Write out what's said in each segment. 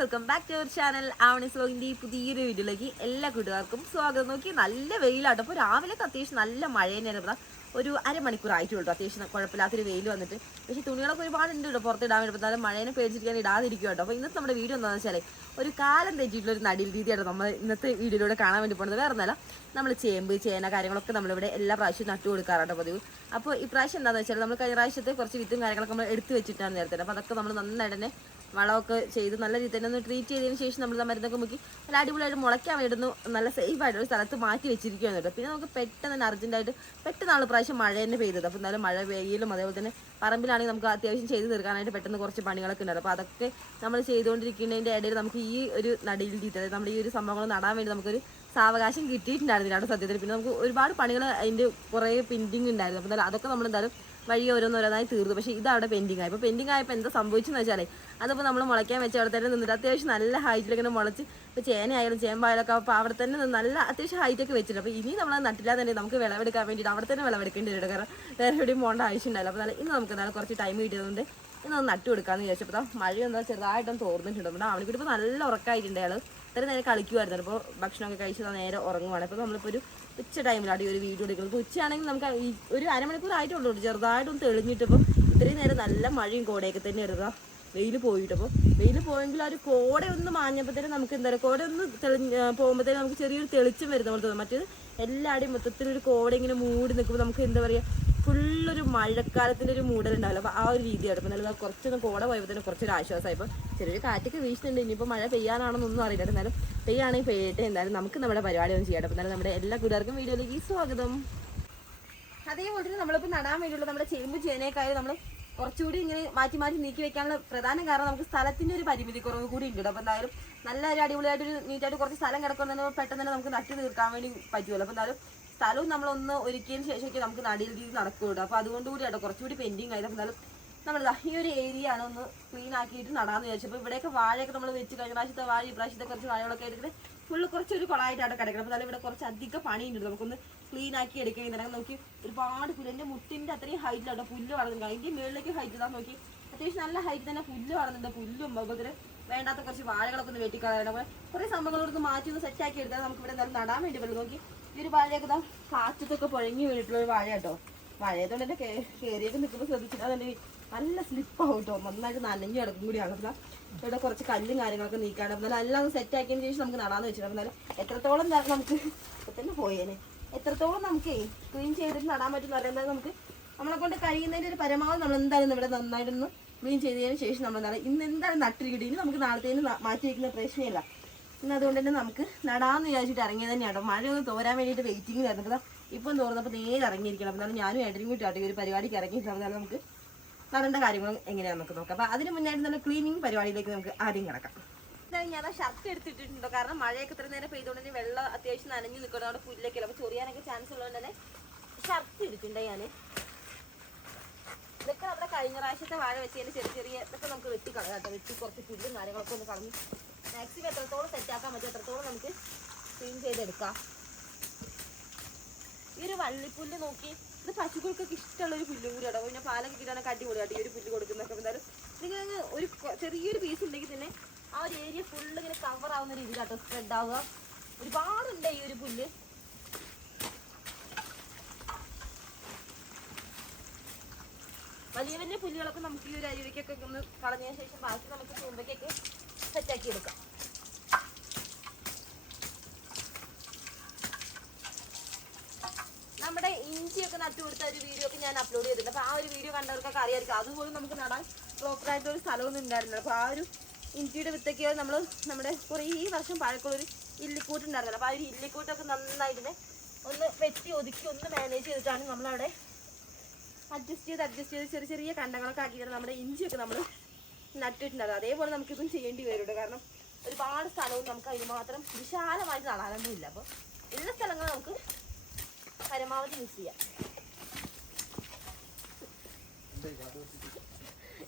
Welcome back to our channel Avani's വ്ലോഗിന്റെ പുതിയൊരു വീഡിയോയിലേക്ക് എല്ലാ കൂട്ടുകാർക്കും സ്വാഗതം. നോക്കി നല്ല വെയിലാട്ടോ. അപ്പോൾ രാവിലെയൊക്കെ അത്യാവശ്യം നല്ല മഴ തന്നെയാണ്. ഒരു അരമണിക്കൂർ ആയിട്ടുള്ളൂ അത്യാവശ്യം കുഴപ്പമില്ലാത്തൊരു വെയിൽ വന്നിട്ട്. പക്ഷേ തുണികളൊക്കെ ഒരുപാടുണ്ട് കേട്ടോ പുറത്തിടാൻ വേണ്ടി. അപ്പോൾ എന്നാലും മഴേനെ പേടിച്ചിരിക്കാൻ ഇടാതിരിക്കും കേട്ടോ. അപ്പോൾ ഇന്നത്തെ നമ്മുടെ വീഡിയോ എന്താണെന്ന് വെച്ചാൽ ഒരു കാലം തെറ്റിയിട്ടുള്ള ഒരു നടീൽ രീതിയാണ് നമ്മൾ ഇന്നത്തെ വീഡിയോയിലൂടെ കാണാൻ വേണ്ടി പോകുന്നത്. വേറെ ഒന്നല്ല, നമ്മൾ ചേമ്പ് ചേന കാര്യങ്ങളൊക്കെ നമ്മളിവിടെ എല്ലാ പ്രാവശ്യവും നട്ടു കൊടുക്കാറുണ്ട് പതിവ്. അപ്പോൾ ഈ പ്രാവശ്യം എന്താണെന്ന് വെച്ചാൽ നമ്മൾ കഴിഞ്ഞ പ്രാവശ്യത്തെ കുറച്ച് വിത്തും കാര്യങ്ങളൊക്കെ നമ്മൾ എടുത്ത് വെച്ചിട്ടാണ് നേരത്തെ. അപ്പോൾ അതൊക്കെ നമ്മൾ നന്നായിട്ട് തന്നെ വളമൊക്കെ ചെയ്ത് നല്ല രീതിയിൽ തന്നെ ഒന്ന് ട്രീറ്റ് ചെയ്തതിന് ശേഷം നമ്മൾ മരുന്നൊക്കെ മുക്കി നല്ല അടിപൊളിയായിട്ട് മുളയ്ക്കാൻ വേണ്ടിയിരുന്നു നല്ല സേഫായിട്ട് ഒരു സ്ഥലത്ത് മാറ്റി വെച്ചിരിക്കുകയാണ് കേട്ടോ. പിന്നെ നമുക്ക് പെട്ടെന്ന് തന്നെ അർജൻറ്റായിട്ട് പെട്ടെന്നാണ് പ്രാവശ്യം മഴ തന്നെ പെയ്തത്. അപ്പോൾ എന്നാലും മഴ പെയ്യലും അതേപോലെ തന്നെ പറമ്പിലാണെങ്കിൽ നമുക്ക് അത്യാവശ്യം ചെയ്ത് തീർക്കാനായിട്ട് പെട്ടെന്ന് കുറച്ച് പണികളൊക്കെ ഉണ്ടായിരുന്നു. അപ്പോൾ അതൊക്കെ നമ്മൾ ചെയ്തുകൊണ്ടിരിക്കുന്നതിൻ്റെ ഇടയിൽ നമുക്ക് ഈ ഒരു നടയിൽ അതായത് നമ്മുടെ ഈ ഒരു സംഭവങ്ങൾ നടാൻ വേണ്ടി നമുക്കൊരു സാവകാശം കിട്ടിയിട്ടുണ്ടായിരുന്നില്ല അവിടെ സത്യത്തിൽ. പിന്നെ നമുക്ക് ഒരുപാട് പണികൾ അതിൻ്റെ കുറേ പെൻഡിങ് ഉണ്ടായിരുന്നു. അപ്പോൾ അതൊക്കെ നമ്മൾ എന്തായാലും വഴി ഓരോന്നോരോന്നായി തീർന്നു. പക്ഷേ ഇതവിടെ പെൻഡിങ് ആയി. അപ്പോൾ പെൻഡിങ് ആയപ്പോൾ എന്താ സംഭവിച്ചെന്ന് വെച്ചാൽ അതിപ്പോൾ നമ്മൾ മുളയ്ക്കാൻ വെച്ച അവിടെ തന്നെ നിന്നിട്ട് അത്യാവശ്യം നല്ല ഹൈറ്റിലിങ്ങനെ മുളച്ച് ഇപ്പോൾ ചേനയായാലും ചേമ്പായാലൊക്കെ അപ്പോൾ അവിടെ തന്നെ നല്ല അത്യാവശ്യം ഹൈറ്റൊക്കെ വെച്ചിട്ടുണ്ട്. അപ്പോൾ ഇനി നമ്മൾ നട്ടില്ലാതെ തന്നെ നമുക്ക് വിളവെടുക്കാൻ വേണ്ടിയിട്ട് അവിടെ തന്നെ വിളവെടുക്കേണ്ടി വരും. കാരണം വേറെ എവിടെയും പോകേണ്ട ആവശ്യമുണ്ടായില്ല. അപ്പോൾ ഇന്ന് നമുക്ക് എന്തായാലും കുറച്ച് ടൈം കിട്ടിയതുകൊണ്ട് ഇന്നൊന്ന് നട്ടു കൊടുക്കാമെന്ന് വിചാരിച്ചപ്പോൾ മഴ എന്താ ചെറുതായിട്ടൊന്ന് തോർന്നിട്ടുണ്ട്. നമ്മുടെ അവനിക്കൂടി ഇപ്പോൾ നല്ല ഉറക്കമായിട്ടുണ്ട്. അയാൾ ഇത്ര നേരം കളിക്കുമായിരുന്നു. അപ്പോൾ ഭക്ഷണമൊക്കെ കഴിച്ച് നേരെ ഉറങ്ങുവാണ്. അപ്പോൾ നമ്മളിപ്പോൾ ഒരു ഉച്ച ടൈമിലാണ് ഈ ഒരു വീഡിയോ എടുക്കുന്നത്. ഇപ്പോൾ ഉച്ചയാണെങ്കിൽ നമുക്ക് ഈ ഒരു അരമണിക്കൂർ ആയിട്ടുള്ളൂ ചെറുതായിട്ടൊന്ന് തെളിഞ്ഞിട്ടപ്പോൾ ഇത്രയും നേരം നല്ല മഴയും കോടയൊക്കെ തന്നെ എടുക്കുക. വെയിൽ പോയിട്ടപ്പോൾ വെയിൽ പോയെങ്കിൽ ആ ഒരു കോട ഒന്ന് മാഞ്ഞപ്പോഴത്തേനും നമുക്ക് എന്താ പറയുക, കോട ഒന്ന് പോകുമ്പോഴത്തേനും നമുക്ക് ചെറിയൊരു തെളിച്ചം വരുന്ന പോലെ തോന്നും. മറ്റേത് എല്ലാവരുടെയും മൊത്തത്തിലൊരു കോട ഇങ്ങനെ മൂടി നിൽക്കുമ്പോൾ നമുക്ക് എന്താ പറയുക ഫുള്ളൊരു മഴക്കാലത്തിൻ്റെ ഒരു മൂടലുണ്ടാവില്ല. അപ്പോൾ ആ ഒരു രീതിയാണ്. അപ്പോൾ നല്ല കുറച്ചൊന്ന് കോട പോയപ്പോഴത്തേനും കുറച്ചൊരു ആശ്വാസമായി. ഇപ്പോൾ ചെറിയൊരു കാറ്റൊക്കെ വീശുന്നുണ്ട്. ഇനിയിപ്പോൾ മഴ പെയ്യാനാണെന്നൊന്നും അറിയില്ല. എന്നാലും പെയ്യാണെങ്കിൽ പെയ്യട്ടെ. എന്തായാലും നമുക്ക് നമ്മുടെ പരിപാടി ഒന്നും ചെയ്യട്ടെ. അപ്പോൾ എന്നാലും നമ്മുടെ എല്ലാ കൂട്ടുകാർക്കും വീഡിയോയിലേക്ക് സ്വാഗതം. അതേപോലെ തന്നെ നമ്മളിപ്പോൾ നടാൻ വേണ്ടിയുള്ള നമ്മുടെ ചേമ്പ് ചേനയൊക്കെ നമ്മൾ കുറച്ചുകൂടി ഇങ്ങനെ മാറ്റി മാറ്റി നീക്കി വെക്കാനുള്ള പ്രധാന കാരണം നമുക്ക് സ്ഥലത്തിൻ്റെ ഒരു പരിമിതി കുറവ് കൂടി ഉണ്ട്. അപ്പോൾ എന്തായാലും നല്ല ഒരു അടിപൊളിയായിട്ടൊരു നീറ്റായിട്ട് കുറച്ച് സ്ഥലം കിടക്കുന്നത് പെട്ടെന്ന് തന്നെ നമുക്ക് നട്ട് തീർക്കാൻ വേണ്ടി പറ്റുമല്ലോ. അപ്പോൾ എന്തായാലും സ്ഥലവും നമ്മളൊന്ന് ഒരുക്കിയതിന് ശേഷമൊക്കെ നമുക്ക് നടീൽ രീതി നടക്കുകയുള്ളൂ. അപ്പോൾ അതുകൊണ്ടുകൂടി കേട്ടോ കുറച്ചുകൂടി പെൻഡിങ് ആയത്. എന്നാലും നമ്മൾ ഈ ഒരു ഏരിയ ആണ് ഒന്ന് ക്ലീൻ ആക്കിയിട്ട് നടാമെന്ന് വിചാരിച്ചപ്പോൾ ഇവിടെയൊക്കെ വാഴയൊക്കെ നമ്മൾ വെച്ച് കഴിഞ്ഞ പ്രാവശ്യത്തെ വാഴ ഈ പ്രാവശ്യത്തെ കുറച്ച് വാഴകളൊക്കെ എടുത്തിട്ട് ഫുള്ള് കുറച്ചൊരു കുളമായിട്ടാണ് കിടക്കുന്നത്. അപ്പോൾ ഇവിടെ കുറച്ച് അധികം പണിയുണ്ട്. നമുക്കൊന്ന് ക്ലീൻ ആക്കി എടുക്കുകയാണെങ്കിൽ നോക്കി ഒരുപാട് പുല്ല് എൻ്റെ മുട്ടിൻ്റെ അത്രയും ഹൈറ്റിലാട്ടോ പുല്ല് വളർന്നുണ്ട്. അതിൻ്റെ മുകളിലേക്ക് ഹൈറ്റ് ഇതാ നോക്കി അത്യാവശ്യം നല്ല ഹൈറ്റ് തന്നെ പുല്ല് വളർന്നുണ്ട്. പുല്ലും അതുപോലെ വേണ്ടാത്ത കുറച്ച് വാഴകളൊക്കെ ഒന്ന് വെട്ടിക്കളയാൻ അപ്പോൾ കുറേ സംഭവങ്ങളോടൊന്ന് മാറ്റി ഒന്ന് സെറ്റാക്കി എടുത്താൽ നമുക്ക് ഇവിടെ എന്തായാലും നടാൻ വേണ്ടി പറ്റും. നോക്കി ഈ ഒരു വാഴയൊക്കെ ഇതാ കാറ്റത്തൊക്കെ പുഴങ്ങി വീണിട്ടുള്ള ഒരു വാഴ കേട്ടോ. വാഴയതുകൊണ്ട് തന്നെ കയറിയൊക്കെ നിൽക്കുമ്പോൾ ശ്രദ്ധിച്ചിട്ട് അതിൻ്റെ നല്ല സ്ലിപ്പാവും കേട്ടോ. നന്നായിട്ട് നനഞ്ഞു കിടക്കും കൂടിയാണ്. അപ്പോൾ ഇവിടെ കുറച്ച് കല്ലും കാര്യങ്ങളൊക്കെ നീക്കാണ്. എന്നാലും എല്ലാം ഒന്ന് സെറ്റ് ആക്കിയതിന് ശേഷം നമുക്ക് നടാന്ന് വെച്ചിട്ടുണ്ട്. എന്നാലും എത്രത്തോളം നമുക്ക് ഇപ്പം തന്നെ പോയേനെ എത്രത്തോളം നമുക്ക് ക്ലീൻ ചെയ്തിട്ട് നടാൻ പറ്റുമെന്ന് പറയുന്നത് നമുക്ക് നമ്മളെ കൊണ്ട് കഴിയുന്നതിൻ്റെ ഒരു പരമാവധി നമ്മൾ എന്തായാലും ഇവിടെ നന്നായിട്ടൊന്ന് ക്ലീൻ ചെയ്തതിന് ശേഷം നമ്മൾ എന്തായാലും ഇന്ന് എന്തായാലും നട്ടിരിക്കട്ടെ. ഇനി നമുക്ക് നാളത്തേന് മാറ്റി വയ്ക്കുന്ന പ്രശ്നമില്ല. ഇന്ന് അതുകൊണ്ട് തന്നെ നമുക്ക് നടാമെന്ന് വിചാരിച്ചിട്ട് ഇറങ്ങിയത് തന്നെയാട്ടോ. മഴ ഒന്ന് തോരാൻ വേണ്ടിയിട്ട് വെയിറ്റിങ്ങിലായിരുന്നു. അപ്പോൾ ഇപ്പം തോന്നുന്നപ്പോൾ നേരെ ഇറങ്ങിയിരിക്കണം. അപ്പോൾ ഞാനും ഏട്ടനും കൂട്ടിയാട്ടോ ഈ ഒരു പരിപാടിക്ക് ഇറങ്ങിയിട്ടാൽ നമുക്ക് നടേണ്ട കാര്യങ്ങൾ എങ്ങനെയാണെന്ന് നമുക്ക് നോക്കാം. അപ്പോൾ അതിന് മുന്നായിട്ട് നല്ല ക്ലീനിങ് പരിപാടിയിലേക്ക് നമുക്ക് ആദ്യം കിടക്കാം. ഞാൻ ഷർട്ട് എടുത്തിട്ടുണ്ടോ കാരണം മഴയൊക്കെ ഇത്ര നേരം പെയ്തുകൊണ്ട് തന്നെ വെള്ളം അത്യാവശ്യം നനഞ്ഞു നിൽക്കണം. അവിടെ പുല്ലൊക്കെ അപ്പോൾ ചൊറിയാനൊക്കെ ചാൻസ് ഉള്ളതുകൊണ്ട് തന്നെ ഷർട്ട് എടുത്തിട്ടുണ്ട് ഞാൻ. ഇതൊക്കെ നമ്മുടെ കഴിഞ്ഞ പ്രാവശ്യത്തെ വാഴ വെച്ചതിന് ചെറിയ ചെറിയ ഇതൊക്കെ നമുക്ക് വെട്ടിക്കളയാം കേട്ടോ. വെട്ടി കുറച്ച് പുല്ലും കാര്യങ്ങളൊക്കെ ഒന്ന് കളഞ്ഞ് മാക്സിമം എത്രത്തോളം സെറ്റാക്കാൻ പറ്റും എത്രത്തോളം നമുക്ക് ക്ലീൻ ചെയ്തെടുക്കാം. ഈ ഒരു വള്ളിപ്പുല്ല് നോക്കി ഇത് പശുക്കൾക്കൊക്കെ ഇഷ്ടമുള്ളൊരു പുല്ലും കൂടി കേട്ടോ. പിന്നെ പാലൊക്കെ കിട്ടാനൊക്കെ അടിപൊളിയാട്ടോ ഈ ഒരു പുല്ല് കൊടുക്കുന്നതൊക്കെ. എന്തായാലും നിങ്ങൾ ഒരു ചെറിയൊരു പീസ് ഉണ്ടെങ്കിൽ തന്നെ ആ ഒരു ഏരിയ ഫുള്ള് ഇങ്ങനെ കവർ ആവുന്ന രീതിയിലാട്ടോ സ്പ്രെഡ് ആവുക. ഒരുപാടുണ്ട് ഈ ഒരു പുല്ല്. വലിയ വലിയ പുല്ലുകളൊക്കെ നമുക്ക് ഈ ഒരു അരുവിക്കൊക്കെ ഒന്ന് കളഞ്ഞതിന് ശേഷം ബാക്കി നമുക്ക് ചൂമ്പയ്ക്കൊക്കെ സെറ്റാക്കി എടുക്കാം. നമ്മുടെ ഇഞ്ചിയൊക്കെ നട്ടു കൊടുത്ത ഒരു വീഡിയോ ഒക്കെ ഞാൻ അപ്ലോഡ് ചെയ്തിട്ടുണ്ട്. അപ്പോൾ ആ ഒരു വീഡിയോ കണ്ടവർക്കൊക്കെ അറിയാമായിരിക്കും. അതുപോലും നമുക്ക് നടാൻ പ്രോപ്പറായിട്ടൊരു സ്ഥലമൊന്നും ഉണ്ടായിരുന്നില്ല. അപ്പോൾ ആ ഒരു ഇഞ്ചിയുടെ വിത്തൊക്കെയോ നമ്മൾ നമ്മുടെ കുറേ വർഷം പഴക്കമുള്ളൊരു ഇല്ലിക്കൂട്ടുണ്ടായിരുന്നല്ലോ. അപ്പോൾ ആ ഒരു ഇല്ലിക്കൂട്ടൊക്കെ നന്നായിട്ട് ഒന്ന് വെട്ടി ഒതുക്കി ഒന്ന് മാനേജ് ചെയ്തിട്ടാണ് നമ്മളവിടെ അഡ്ജസ്റ്റ് ചെയ്ത് ചെറിയ ചെറിയ കണ്ടങ്ങളൊക്കെ ആക്കിയിട്ട് നമ്മുടെ ഇഞ്ചിയൊക്കെ നമ്മൾ നട്ടിട്ടുണ്ടായിരുന്നു. അതേപോലെ നമുക്കിതും ചെയ്യേണ്ടി വരുന്നുണ്ട്. കാരണം ഒരുപാട് സ്ഥലവും നമുക്ക് അതിന് മാത്രം വിശാലമായിട്ട് നടാനൊന്നും ഇല്ല. അപ്പോൾ ഉള്ള സ്ഥലങ്ങൾ നമുക്ക് പരമാവധി യൂസ് ചെയ്യാം.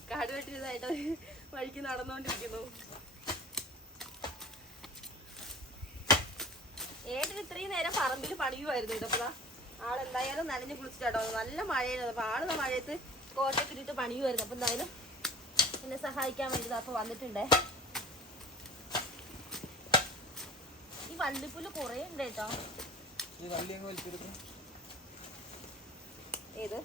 കാട് വെട്ടിയതായിട്ട് വഴിക്ക് നടന്നുകൊണ്ടിരിക്കുന്നു. ഏട്ടന് ഇത്രയും നേരം പറമ്പിൽ പണിയുമായിരുന്നു കേട്ടോ. അപ്പോൾ ആളെന്തായാലും നനഞ്ഞ് കുളിച്ചിട്ടോ. നല്ല മഴയായിരുന്നു. അപ്പോൾ ആള് മഴയത്ത് കോട്ടൊക്കെ ഇട്ടിട്ട് പണിയുമായിരുന്നു. അപ്പോൾ എന്തായാലും എന്നെ സഹായിക്കാൻ വേണ്ടിയിട്ട് അപ്പോൾ വന്നിട്ടുണ്ടേ. വള്ളിപ്പുല്ല് കൊറേ ഉണ്ട് കേട്ടോ. ഏത്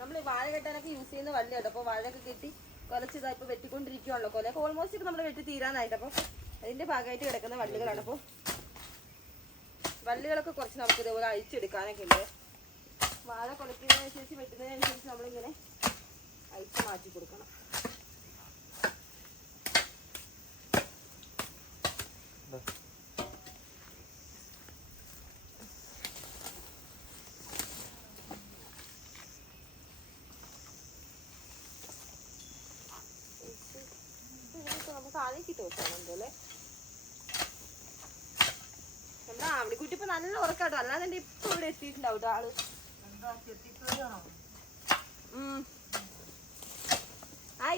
നമ്മൾ വാഴ കെട്ടാനൊക്കെ യൂസ് ചെയ്യുന്ന വള്ളിയാട്ടോ. അപ്പൊ വാഴയൊക്കെ കെട്ടി കൊലച്ചിതാ ഇപ്പൊ വെട്ടിക്കൊണ്ടിരിക്കുവാണല്ലോ. കൊലയൊക്കെ ഓൾമോസ്റ്റ് ഒക്കെ നമ്മൾ വെട്ടി തീരാനായിട്ട്. അപ്പൊ അതിന്റെ ഭാഗമായിട്ട് കിടക്കുന്ന വള്ളികളാണ്. അപ്പൊ വള്ളികളൊക്കെ കുറച്ച് നമുക്ക് ഇതേപോലെ അഴിച്ചെടുക്കാനൊക്കെ ഉണ്ട്. വാഴ കൊലക്കുന്നതിനനുസരിച്ച് വെട്ടുന്നതിനനുസരിച്ച് നമ്മളിങ്ങനെ അഴിച്ച് മാറ്റി കൊടുക്കണം. നമ്മുടെ ആവണിക്കുട്ടി ഇപ്പൊ നല്ല ഉറക്കാട്ടോ. അല്ലാതെ എന്റെ ഇപ്പൊ ഇവിടെ എത്തിയിട്ടുണ്ടാവും ആള്.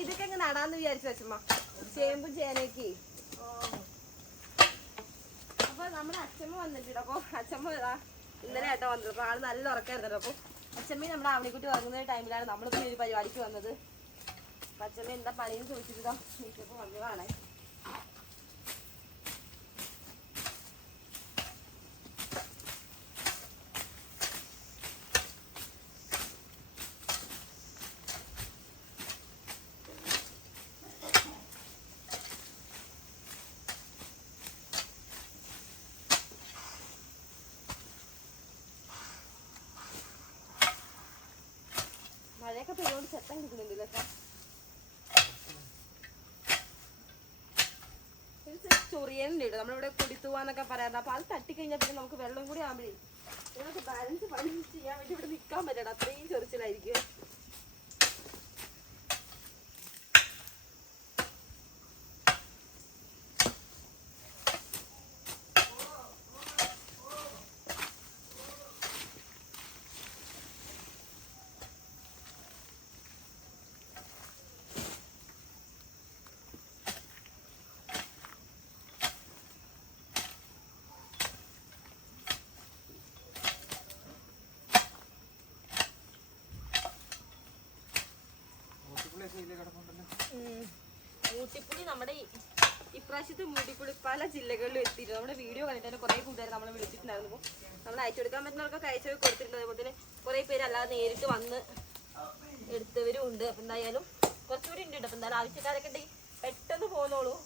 ഇതൊക്കെ അങ്ങ് നടാന്ന് വിചാരിച്ചു അച്ഛമ്മ, ചേമ്പും ചേനയൊക്കെ. അപ്പൊ നമ്മുടെ അച്ഛമ്മ വന്നിട്ടുണ്ട്. അപ്പൊ അച്ഛമ്മ ഇന്നലെ ഏട്ടാ വന്നത്. അപ്പൊ ആള് നല്ല ഉറക്കായിരുന്നല്ലോ. അപ്പൊ അച്ഛമ്മയും നമ്മുടെ ആവണിക്കുട്ടി ഉറങ്ങുന്ന ടൈമിലാണ് നമ്മളിപ്പോ ഒരു പരിപാടിക്ക് വന്നത്. അച്ഛമ്മ എന്താ പണിയെന്ന് ചോദിച്ചിട്ടാ വീട്ടിലിപ്പോ വന്നതാണ്. മഴയൊക്കെ പെയ്യോണ്ട് ചെത്തം കിട്ടുന്നുണ്ടല്ലോ. ചൊറിയുന്നുണ്ട് കേട്ടോ. നമ്മളിവിടെ കുടിത്തുവാന്നൊക്കെ പറയാറുണ്ട്. അപ്പൊ അത് തട്ടിക്കഴിഞ്ഞാൽ പിന്നെ നമുക്ക് വെള്ളം കൂടി ആകുമ്പോഴേ നമുക്ക് ബാലൻസ് പണി ചെയ്യാൻ വേണ്ടി ഇവിടെ നിൽക്കാൻ പറ്റണം. അത്രയും ചൊറിച്ചിലായിരിക്കും. മൂട്ടിപ്പുളി നമ്മുടെ ഇപ്രാവശ്യത്തെ മൂട്ടിപ്പുളി പല ജില്ലകളിലും എത്തിയിട്ടുണ്ട്. നമ്മുടെ വീഡിയോ കണ്ടിട്ട് കുറെ കൂട്ടുകാർ നമ്മളെ വിളിച്ചിട്ടുണ്ടായിരുന്നു. നമ്മൾ അയച്ചു കൊടുക്കാൻ പറ്റുന്നവർക്ക് അയച്ചു കൊടുത്തിട്ടുണ്ട്. അതുപോലെ തന്നെ കുറെ പേര് അല്ലാതെ നേരിട്ട് വന്ന് എടുത്തവരും ഉണ്ട്. അപ്പൊ എന്തായാലും കുറച്ചുകൂടി ഉണ്ട് കേട്ടോ. അപ്പൊ എന്തായാലും ആവശ്യക്കാരൊക്കെ ഉണ്ടെങ്കിൽ പെട്ടെന്ന് പോന്നോളൂ.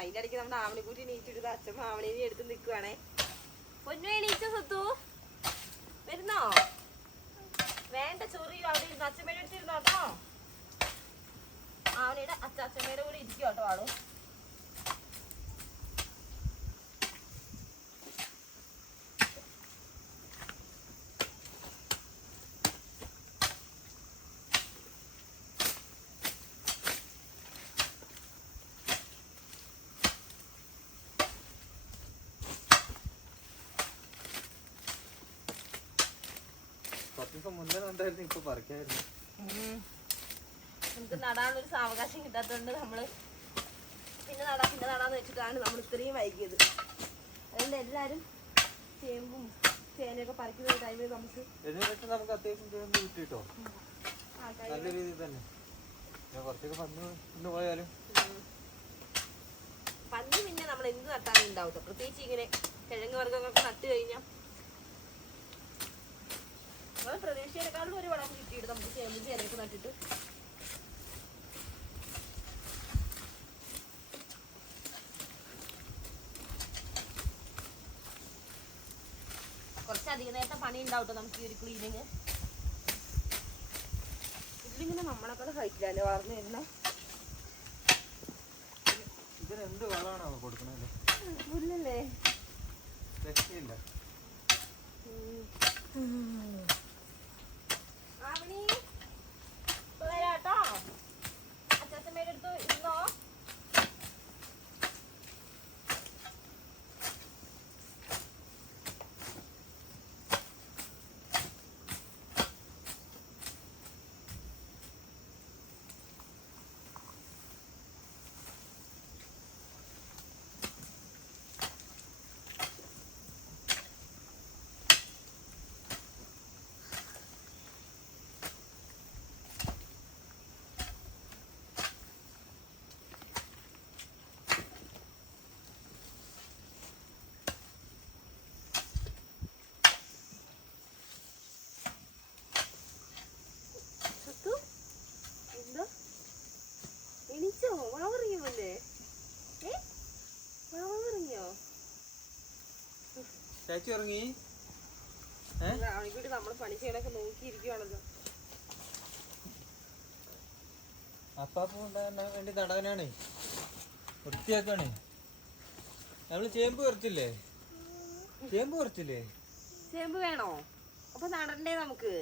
അതിന്റെ ഇടയ്ക്ക് നമ്മുടെ ആവണിക്കുട്ടി നീച്ചിട്ട് അച്ഛമ്മ ആവണീനെ എടുത്ത് നിൽക്കുവാണേ. പൊന്നു എണീച്ചോ സ്വത്തു? വരുന്നോ? വേണ്ട ചൊറിയോ. അവിടെ ഇരുന്ന് അച്ഛമ്മയുടെ അടുത്തിരുന്നോ കേട്ടോ. ആവണിയുടെ അച്ഛമ്മയുടെ കൂടെ ഇരിക്കും കേട്ടോ ആള്. നമുക്ക് നടാനൊരു സാവകാശം കിട്ടാത്തതുകൊണ്ട് നമ്മള് പിന്നെ നടാന്ന് വെച്ചിട്ടാണ് നമ്മൾ ഇത്രയും വൈകിയത്. അതുകൊണ്ട് എല്ലാരും ചേമ്പും ചേനയൊക്കെ പറിക്കുന്ന ടൈമിൽ നമുക്ക് അത്യാവശ്യം ചേമ്പ് കിട്ടിട്ടോ. നല്ല രീതിയിൽ തന്നെ പോയാലും പന്നി പിന്നെ നമ്മൾ എന്ത് നട്ടാലും ഉണ്ടാവും. പ്രത്യേകിച്ച് ഇങ്ങനെ കിഴങ്ങ് വർഗ്ഗങ്ങളൊക്കെ നട്ട് കഴിഞ്ഞാൽ പ്രതീക്ഷയെക്കാളും ഒരു വളം കിട്ടിയിട്ട് നമുക്ക് ചേമ്പും ചേനയൊക്കെ നട്ടിട്ട്. കുറച്ചധികം നേരത്തെ പണി ഉണ്ടാവട്ടോ നമുക്ക് ഈ ഒരു ക്ലീനിങ്. ഇതിലിങ്ങനെ നമ്മളെക്കൂടെ കഴിക്കില്ലല്ലേ വളർന്നു വരുന്നേ. ഇതിനെന്ത് വളമാണോ കൊടുക്കണല്ലേ? പുല്ലല്ലേ? വരാട്ടോ. അച്ചാച്ചമ്മയുടെ അടുത്ത് ഇരുന്നോ. അച്ചോ വാവറിയോ അല്ലേ? വാവറിയോ? ചേച്ചി ഇറങ്ങി ആണിക്കൂട്ടി നമ്മള് പണി ചെയ്യണൊക്കെ നോക്കിയിരിക്കുവാണല്ലോ. അപ്പാപ്പ ഉണ്ടാകാൻ വേണ്ടി തടവനാണ്, വൃത്തിയാക്കാണ്. നമ്മള് ചേമ്പ് കുറച്ചില്ലേ? ചേമ്പ് വേണോ? അപ്പൊ നടണ്ടേ നമുക്ക്?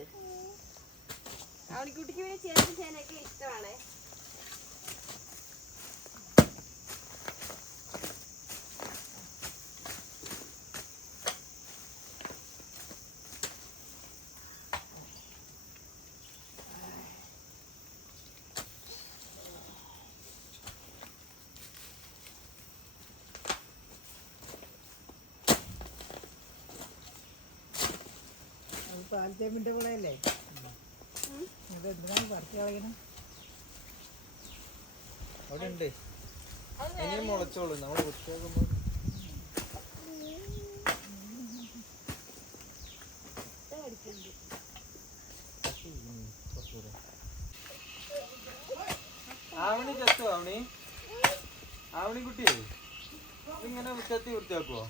ആണിക്കുട്ടിക്ക് പിന്നെ ചേമ്പ് ചേനയൊക്കെ ഇഷ്ടമാണ്. പാൽച്ചേമ്പിന്റെ കൂടെയല്ലേ എന്തിനാണ് പറിച്ചു കളയണം? അവിടെ ഉണ്ട്, ഇനിയും മുളച്ചോളൂ. നമ്മള് വൃത്തിയാക്കുമ്പോ ആവണി ചത്തോ? ആവണി കുട്ടിയെ ഇങ്ങനെ ചെത്തി വൃത്തിയാക്കുവോ?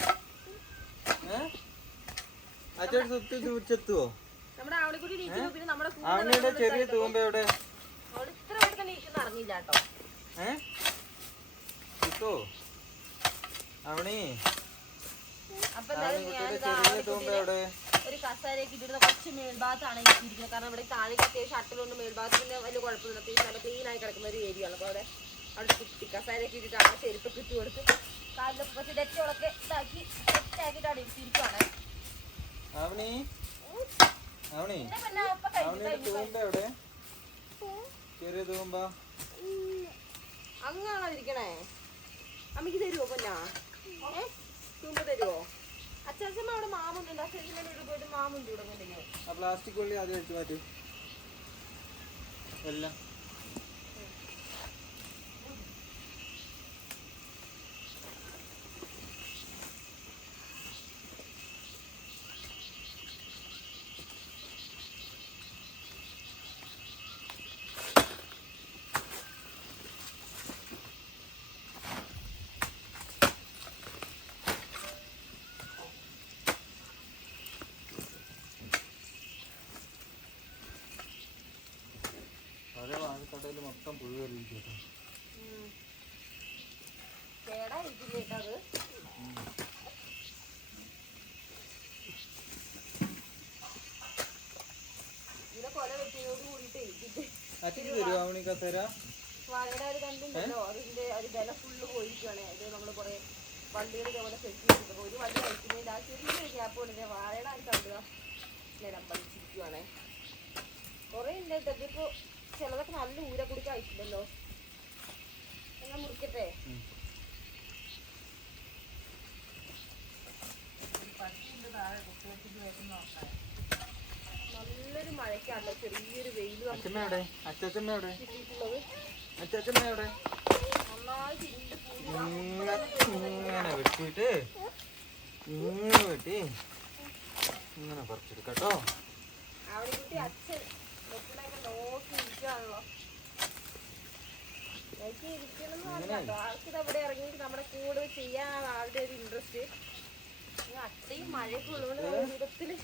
അച്ഛൻ സുത്തി ചത്തുവോ? നമ്മുടെ ആവണിക്കുട്ടി നീക്കുമ്പോ പിന്നെ നമ്മുടെ ആവണിയുടെ ചെറിയ തൂമ്പ എവിടെ? അവള് ഇത്ര പെട്ടെന്ന് നീക്കുന്ന അറിഞ്ഞില്ല കേട്ടോ. കിട്ടോ ആവണി? അപ്പൊ എന്തായാലും ചെറിയ തൂമ്പ എവിടെ? ഒരു കസേരയൊക്കെ ഇട്ടിരുന്ന കുറച്ച് മേൽഭാഗത്താണ് ഇരിക്കുന്നത്. കാരണം ഇവിടെ താഴേക്ക് അത്യാവശ്യം അട്ടലുണ്ട്, മേൽഭാഗത്ത് പിന്നെ വലിയ കുഴപ്പമില്ല. അത്യാവശ്യം നല്ല ക്ലീൻ ആയി കിടക്കുന്ന ഒരു ഏരിയ ആണ്. അപ്പൊ അവിടെ കുത്തി കസേരയൊക്കെ ഇട്ടിട്ട് ആ ചെരുപ്പൊക്കെ ഇട്ട് കൊടുത്ത് കാലിലൊക്കെ കുറച്ച് ഡെറ്റോളൊക്കെ ഇതാക്കി സെറ്റാക്കിയിട്ട് അവിടെ ഇരിക്കുവാണ്. ആവണി തൂമ്പ എവിടെ? ചെറിയ തൂമ്പ അങ്ങാണോ ഇരിക്കണേ? അമ്മക്ക് തരുവോ? പൊന്നാ തൂമ്പ തരുവോ? അച്ഛമ്മ അവിടെ മാമുണ്ട്. അച്ഛൻ്റെ പോയിട്ട് മാമുണ്ട് ഇവിടെ കൊണ്ടെങ്കിൽ ആ പ്ലാസ്റ്റിക് വള്ളി ആദ്യം എടുത്തു മാറ്റി എല്ലാം. വാഴക്കടയിൽ മൊത്തം പുഴു കയറിയിരിക്കും. കേടായിരിക്കില്ലേട്ടത്? ഇതിനെ കൊല വെട്ടിയോട് കൂടിയിട്ട് വാഴയുടെ ഒരു കണ്ടുണ്ടല്ലോ, അതിന്റെ ഒരു ബല ഫുള്ള് പോയിരിക്കുവാണ്. അത് നമ്മള് കുറെ വണ്ടികളൊക്കെ പോലെ സെറ്റ് ചെയ്തിട്ടുണ്ട്. ഒരു വണ്ടി കഴിക്കുന്നതിന്റെ ആ ചെറിയൊരു ഗ്യാപ്പ് കൊണ്ട് വാഴയുടെ ഒരു കണ്ടുക നിലം പതിച്ചിരിക്കുവാണേ. കുറെ ഉണ്ട് കേട്ടോ. ഇപ്പൊ ചിലതൊക്കെ നല്ല ഊര കുടിക്കാൻ അയച്ചില്ലല്ലോ. ഞാൻ മുറിക്കട്ടെ? നല്ലൊരു മഴക്കാണല്ലോ, ചെറിയൊരു വെയില് കിട്ടിയിട്ടുള്ളത്. നന്നായി തിരിഞ്ഞ് ഇങ്ങനെ വെട്ടിയിട്ട് ഇങ്ങനെ വെട്ടി ഇങ്ങനെ പറിച്ചെടുക്കട്ടോ. അവിടെ കുട്ടി അച്ഛൻ വെക്കണൊക്കെ നോക്കി ഇരിക്കുകയാണല്ലോ. നോക്കി ഇരിക്കണം എന്ന് പറഞ്ഞോ. ആൾക്കിത് അവിടെ ഇറങ്ങിയിട്ട് നമ്മുടെ കൂടെ ചെയ്യാൻ ആളുടെ ഒരു ഇൻട്രസ്റ്റ്. അത്രയും മഴയൊക്കെ ഉള്ളതുകൊണ്ട് നമ്മുടെ വിധത്തില്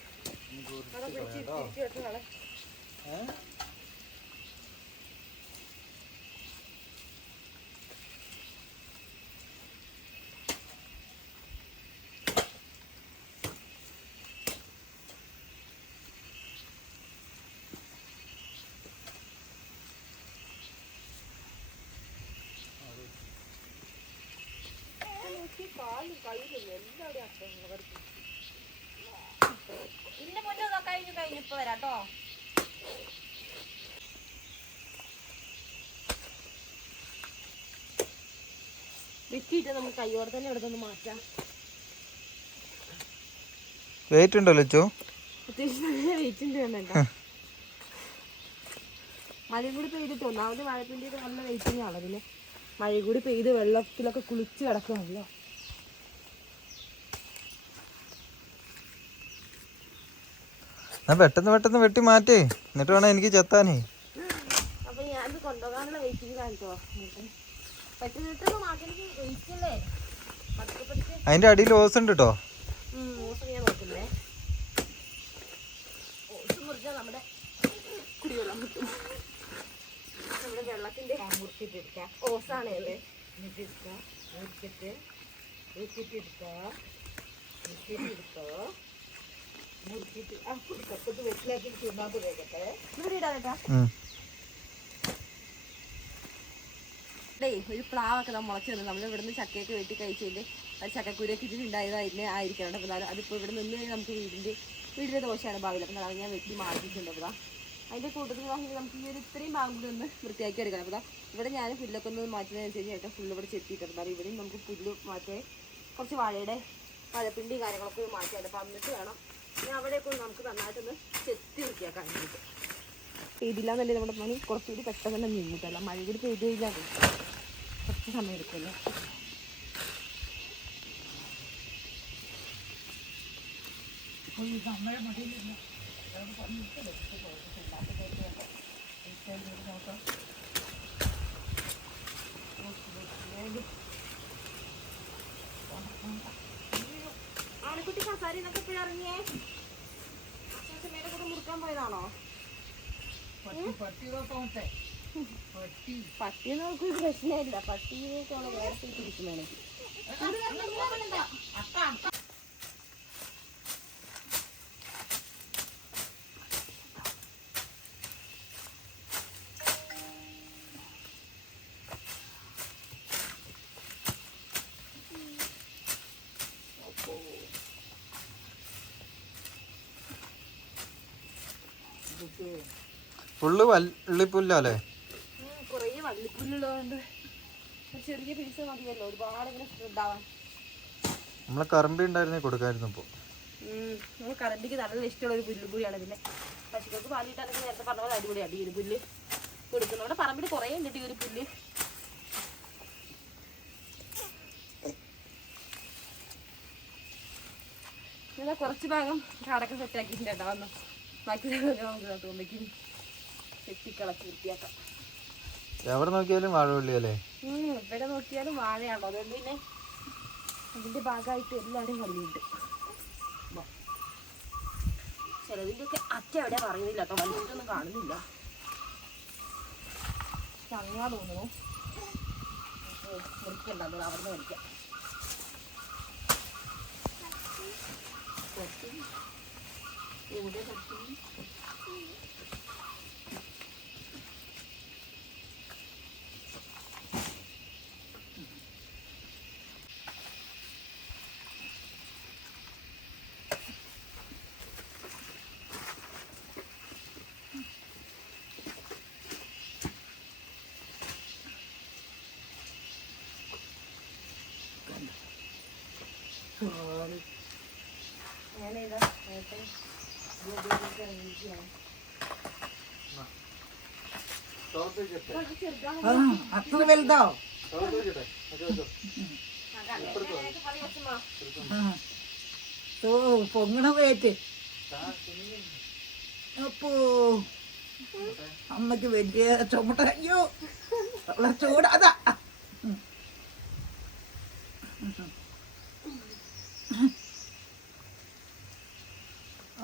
അവിടെ പിടിച്ചിരിക്കും കേട്ടോ ആളെ. കാലും കയ്യിലും എല്ലാവരും അത്ര ഇന്ന പൊന്നോ കഴിഞ്ഞു ഇപ്പൊ വരാട്ടോ. വെട്ടിയിട്ട് നമുക്ക് കയ്യോടെ തന്നെ ഇവിടെ നിന്ന് മാറ്റാം. വെയിറ്റ് ഉണ്ടോ ലച്ചു? അത്യാവശ്യം നല്ല വെയിറ്റ് ഉണ്ട് കേട്ടോ. മഴയും കൂടി പെയ്തിട്ട് ഒന്നാമത് മഴപ്പിൻ്റെ നല്ല വെയിറ്റിംഗ് ആണ്. പിന്നെ മഴ കൂടി പെയ്ത് വെള്ളത്തിലൊക്കെ കുളിച്ച് കിടക്കുകയാണല്ലോ. പെട്ടെന്ന് വെട്ടി മാറ്റേ, എന്നിട്ട് വേണം എനിക്ക് ചെത്താനേ. അപ്പൊ ഞാനിത് കൊണ്ടുപോകാനുള്ള വെയിറ്റിംഗ് കാണിച്ചോ. പെട്ടെന്ന് പെട്ടെന്ന് മാറ്റേണ്ടി ഒഴിക്കല്ലേ പതുക്കെ പതുക്കെ. അതിന്റെ അടിയിൽ ഓസ് ഉണ്ട് കേട്ടോ. ഓസ് ഞാൻ നോക്കുന്നേ. ഓസ് മുറിച്ചാൽ നമ്മുടെ കുടിവെള്ളം കിട്ടും. നമ്മുടെ വെള്ളത്തിന്റെ മുറിച്ചിട്ടെടുക്കാം. ഓസാണ് അല്ലേ എടുക്കുക മുറിച്ചിട്ട് വെച്ചിട്ടെടുക്കുക വെച്ചിട്ടെടുക്കുക മുറിച്ചിട്ട് ആ കപ്പത്ത് വെച്ചിലാക്കി ചുണ്ണാമ്പ് കേൾക്കട്ടെ. ഇവിടെ ഇടാ. ഒരു പ്ലാവൊക്കെ നമ്മൾ മുളച്ച് വന്നത് നമ്മൾ ഇവിടുന്ന് ചക്കയൊക്കെ വെട്ടി കഴിച്ചതിൻ്റെ അത് ചക്കക്കുരൊക്കെ ഇട്ടിട്ടുണ്ടായതായിരുന്നു ആയിരിക്കണം. അപ്പോൾ അതിപ്പോൾ ഇവിടെ നിന്ന് കഴിഞ്ഞാൽ നമുക്ക് വീടിൻ്റെ ദോഷമാണ് ഭാവിയിൽ. അപ്പോൾ അത് ഞാൻ വെട്ടി മാറ്റിയിട്ടുണ്ട്. അപ്പോൾ അതിൻ്റെ കൂട്ടത്തിൽ നമുക്ക് ഈ ഒരു ഇത്രയും ഭാഗം കൂടി ഒന്ന് വൃത്തിയാക്കി എടുക്കണം. അപ്പോൾ ഇവിടെ ഞാൻ പുല്ലൊക്കെ ഒന്ന് മാറ്റുന്നതനുസരിച്ച് ചേട്ടൻ ഫുള്ള് ഇവിടെ ചെത്തിയിട്ടുണ്ട്. അപ്പോൾ ഇവിടെയും നമുക്ക് പുല്ല് മാറ്റി കുറച്ച് വാഴപ്പിണ്ടി കാര്യങ്ങളൊക്കെ മാറ്റിയാണ്. അപ്പോൾ എന്നിട്ട് വേണം ഞാൻ അവിടെയൊക്കെ ഒന്ന് നമുക്ക് നന്നായിട്ടൊന്ന് ചെത്തി വൃത്തിയാക്കാൻ വേണ്ടിയിട്ട്. പെയ്തില്ലാന്നല്ലേ നമ്മുടെ പണി കുറച്ചുകൂടി പെട്ടെന്ന് തന്നെ നിന്നിട്ടല്ല. മഴ കൂടി പെയ്ത് കഴിഞ്ഞാൽ കുറച്ച് സമയം എടുക്കുമല്ലോ. നമ്മളെ മടിയിലില്ല ആനക്കുട്ടി കസാരി എന്നൊക്കെ എപ്പോഴും ഇറങ്ങിയേ മേലെ കൂടെ മുറുക്കാൻ പോയതാണോ? പട്ടി നോക്കൊരു പ്രശ്നമില്ല. പട്ടിയൊക്കെ വേറെ പിടിക്കും വേണമെങ്കിൽ. ഫുള്ള് വള്ളിപ്പുല്ലേ? കുറേ വള്ളിപ്പുല്ലുള്ളതുകൊണ്ട് ചെറിയ പീസ് മതിയല്ലോ ഒരുപാട് ഇങ്ങനെ ഉണ്ടാവാൻ. നമ്മളെ കറമ്പി ഉണ്ടായിരുന്നേ കൊടുക്കായിരുന്നു. ഇപ്പോൾ നമ്മൾ കറമ്പിക്ക് നല്ല ഇഷ്ടമുള്ള ഒരു പുല്ല് കൂടിയാണ്. പിന്നെ പശുക്കൾക്ക് പാലിട്ടാണെങ്കിൽ നേരത്തെ പറഞ്ഞ പോലെ അടിപൊളിയാണ് ഈ ഒരു പുല്ല് കൊടുക്കുന്നത്. നമ്മുടെ പറമ്പിൽ കുറേ ഉണ്ട് ഈ ഒരു പുല്ല്. ഇങ്ങനെ കുറച്ച് ഭാഗം കാടൊക്കെ സെറ്റാക്കിയിട്ടുണ്ട് കേട്ടോ. വന്നു ബാക്കി നമുക്ക് തോന്നിക്കും വെട്ടിക്കളച്ച് വൃത്തിയാക്കാം. എവിടെ നോക്കിയാലും വാഴവള്ളിയല്ലേ? ഇവിടെ നോക്കിയാലും വാഴയാണോ. അതുകൊണ്ട് പിന്നെ അതിന്റെ ഭാഗമായിട്ട് എല്ലാവരും വള്ളിയുണ്ട്. ചിലതിൻ്റെ ഒക്കെ അറ്റ എവിടെ പറയുന്നില്ല കേട്ടോ. വലിച്ചിട്ടൊന്നും കാണുന്നില്ല. ചങ്ങാ തോന്നുന്നു. മുറിക്കണ്ടെന്ന് അവിടെ നിന്ന് വലിക്കാം. എവിടെ ഞാനേതാ നേരത്തെ അത്ര വലുതോ? പൊങ്ങണ പോയിട്ട് അപ്പോ അമ്മക്ക് വലിയ ചുമട്ട. അയ്യോ ചൂടാതാ.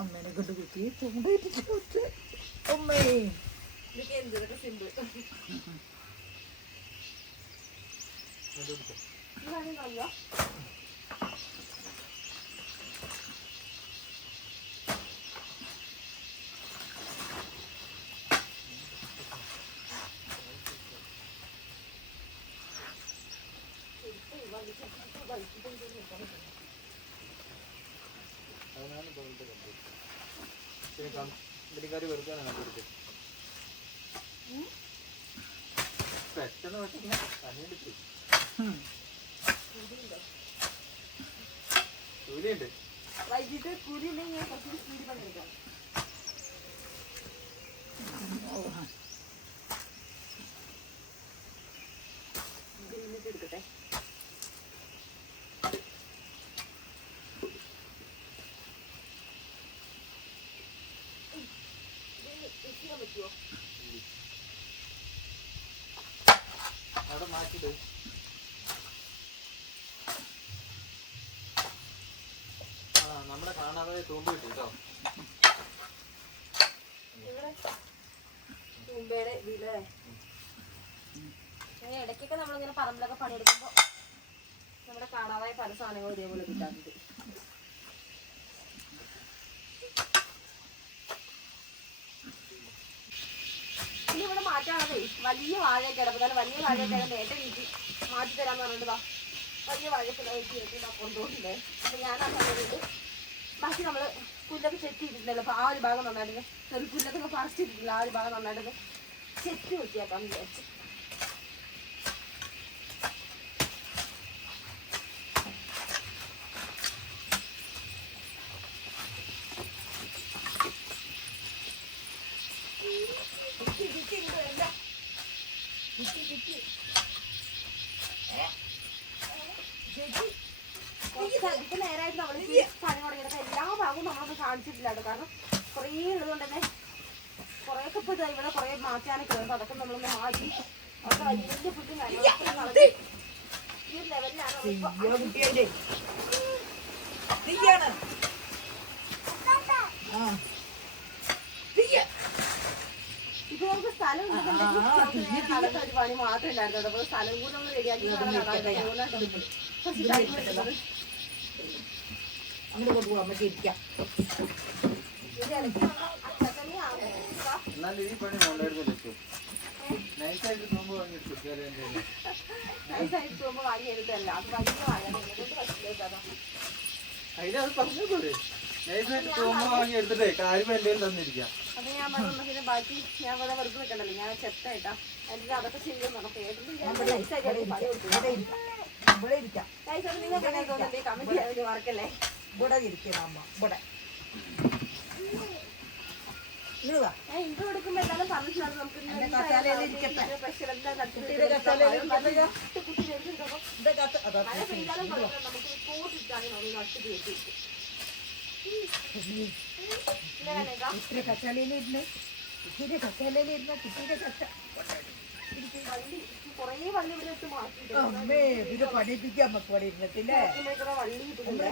അമ്മേനെ കൊണ്ട് കുത്തി ചുമട്ടിട്ട് അമ്മേ എന്തൊക്കെ സിമ്പിൾ. കമ്പനിക്കാർ വെറുതെയാണ് കൊടുത്തത്. പെട്ടെന്ന് പെട്ടെന്ന് പണിയെടുത്തു. കൂലിയുണ്ട്. വൈകിട്ട് കൂലി ഉണ്ടെങ്കിൽ ഞാൻ കുറച്ച് കൂലി പണിയെടുക്കാം. എടുക്കട്ടെ. അവിടെ മാറ്റിട്ട് തൂമ്പ് കിട്ടി കേട്ടോ. ഇവിടെ തൂമ്പയുടെ ഇതില് ഇടയ്ക്കൊക്കെ നമ്മളിങ്ങനെ പറമ്പിലൊക്കെ പണിയെടുക്കുമ്പോ നമ്മുടെ കാണാതായ പല സാധനങ്ങളും ഇതേപോലെ കിട്ടാറുണ്ട്. ഇനി ഇവിടെ മാറ്റാണതേ വലിയ വാഴയൊക്കെ കിടപ്പുന്നത്. വലിയ വാഴയൊക്കെ നേരത്തെ വീട്ടിൽ മാറ്റി തരാന്ന് പറഞ്ഞിട്ട് വലിയ വാഴയൊക്കെ കൊണ്ടുപോകുന്നുണ്ട്. അപ്പൊ ഞാൻ ആ സമയത്ത് ബാക്കി നമ്മള് പുല്ലൊക്കെ ചെത്തി ഇട്ടിട്ടുണ്ടല്ലോ. അപ്പൊ ആ ഒരു ഭാഗം നന്നായിട്ട് പുല്ലൊക്കെ പറിച്ച് ഇട്ടിട്ടില്ല. ആ ഒരു ഭാഗം നന്നായിട്ട് ചെത്തി വൃത്തിയാക്കാന്ന് വിചാരിച്ചു. ഇപ്പൊ നേരായിട്ട് നമ്മൾ പണി തുടങ്ങിയിട്ട് എല്ലാ ഭാഗവും നമ്മളൊന്നും കാണിച്ചിട്ടില്ല കേട്ടോ. കാരണം കുറേ ഉള്ളതുകൊണ്ട് തന്നെ കുറേയൊക്കെ ഇപ്പൊ ഇവിടെ കുറെ മാറ്റാനൊക്കെ ഉണ്ട്. അതൊക്കെ നമ്മളൊന്ന് മാറ്റി അതൊക്കെ വലിയ വലിയ ഫുഡും കാര്യങ്ങളൊക്കെ ഈ ഒരു ലെവലിലാണ് ഇപ്പൊ നമുക്ക് സ്ഥലം ഉണ്ടെന്നുണ്ടെങ്കിൽ ഒരു പണി മാത്രമേ ഉണ്ടായിരുന്നു. അപ്പൊ സ്ഥലം കൂടെ നമ്മൾ റെഡിയാക്കി അങ്ങോട്ട് കൊണ്ടുപോകാൻ നമുക്ക് ഇരിക്കാം. എന്നാലും ഈ പണി നല്ലായിരുന്നു. നൈസായിട്ട് തൂമ്പ് വാങ്ങിയെടുത്തു. നൈസായിട്ട് തൂമ്പ് വാങ്ങിയെടുത്തല്ല. അത് വലിയ അതിനത് പറഞ്ഞു പോരെ. നൈസായിട്ട് തൂമ്പ് വാങ്ങിയെടുത്തിട്ടേ കാര്യം എന്റെ തന്നിരിക്കാം. അത് ഞാൻ പറഞ്ഞു. പിന്നെ ബാക്കി ഞാൻ ഇവിടെ വെറുതെ നിൽക്കണ്ടല്ലോ. ഞാൻ ചെത്തായിട്ടാ എനിക്ക് അതൊക്കെ ചെയ്യുന്നു. നൈസായിട്ട് നിങ്ങൾ കമന്റ് ചെയ്യാൻ വേണ്ടി മറക്കല്ലേ. ഇവിടെ ഇരിക്കണം അമ്മ. ഇവിടെ ഞാൻ ഇൻട്രോ എടുക്കുമ്പോ എല്ലാവരും പറഞ്ഞിട്ടുള്ളത് നമുക്ക് കുട്ടിയുടെ കച്ചാലയിലിരുന്ന് കുട്ടിയുടെ കച്ച കുറേ വള്ളി ഇവിടെ ഇട്ട് മാറ്റി അമ്മേ ഇത് പഠിപ്പിക്കാം നമുക്ക് ഇവിടെ ഇരുന്നിട്ടില്ലേ. വള്ളി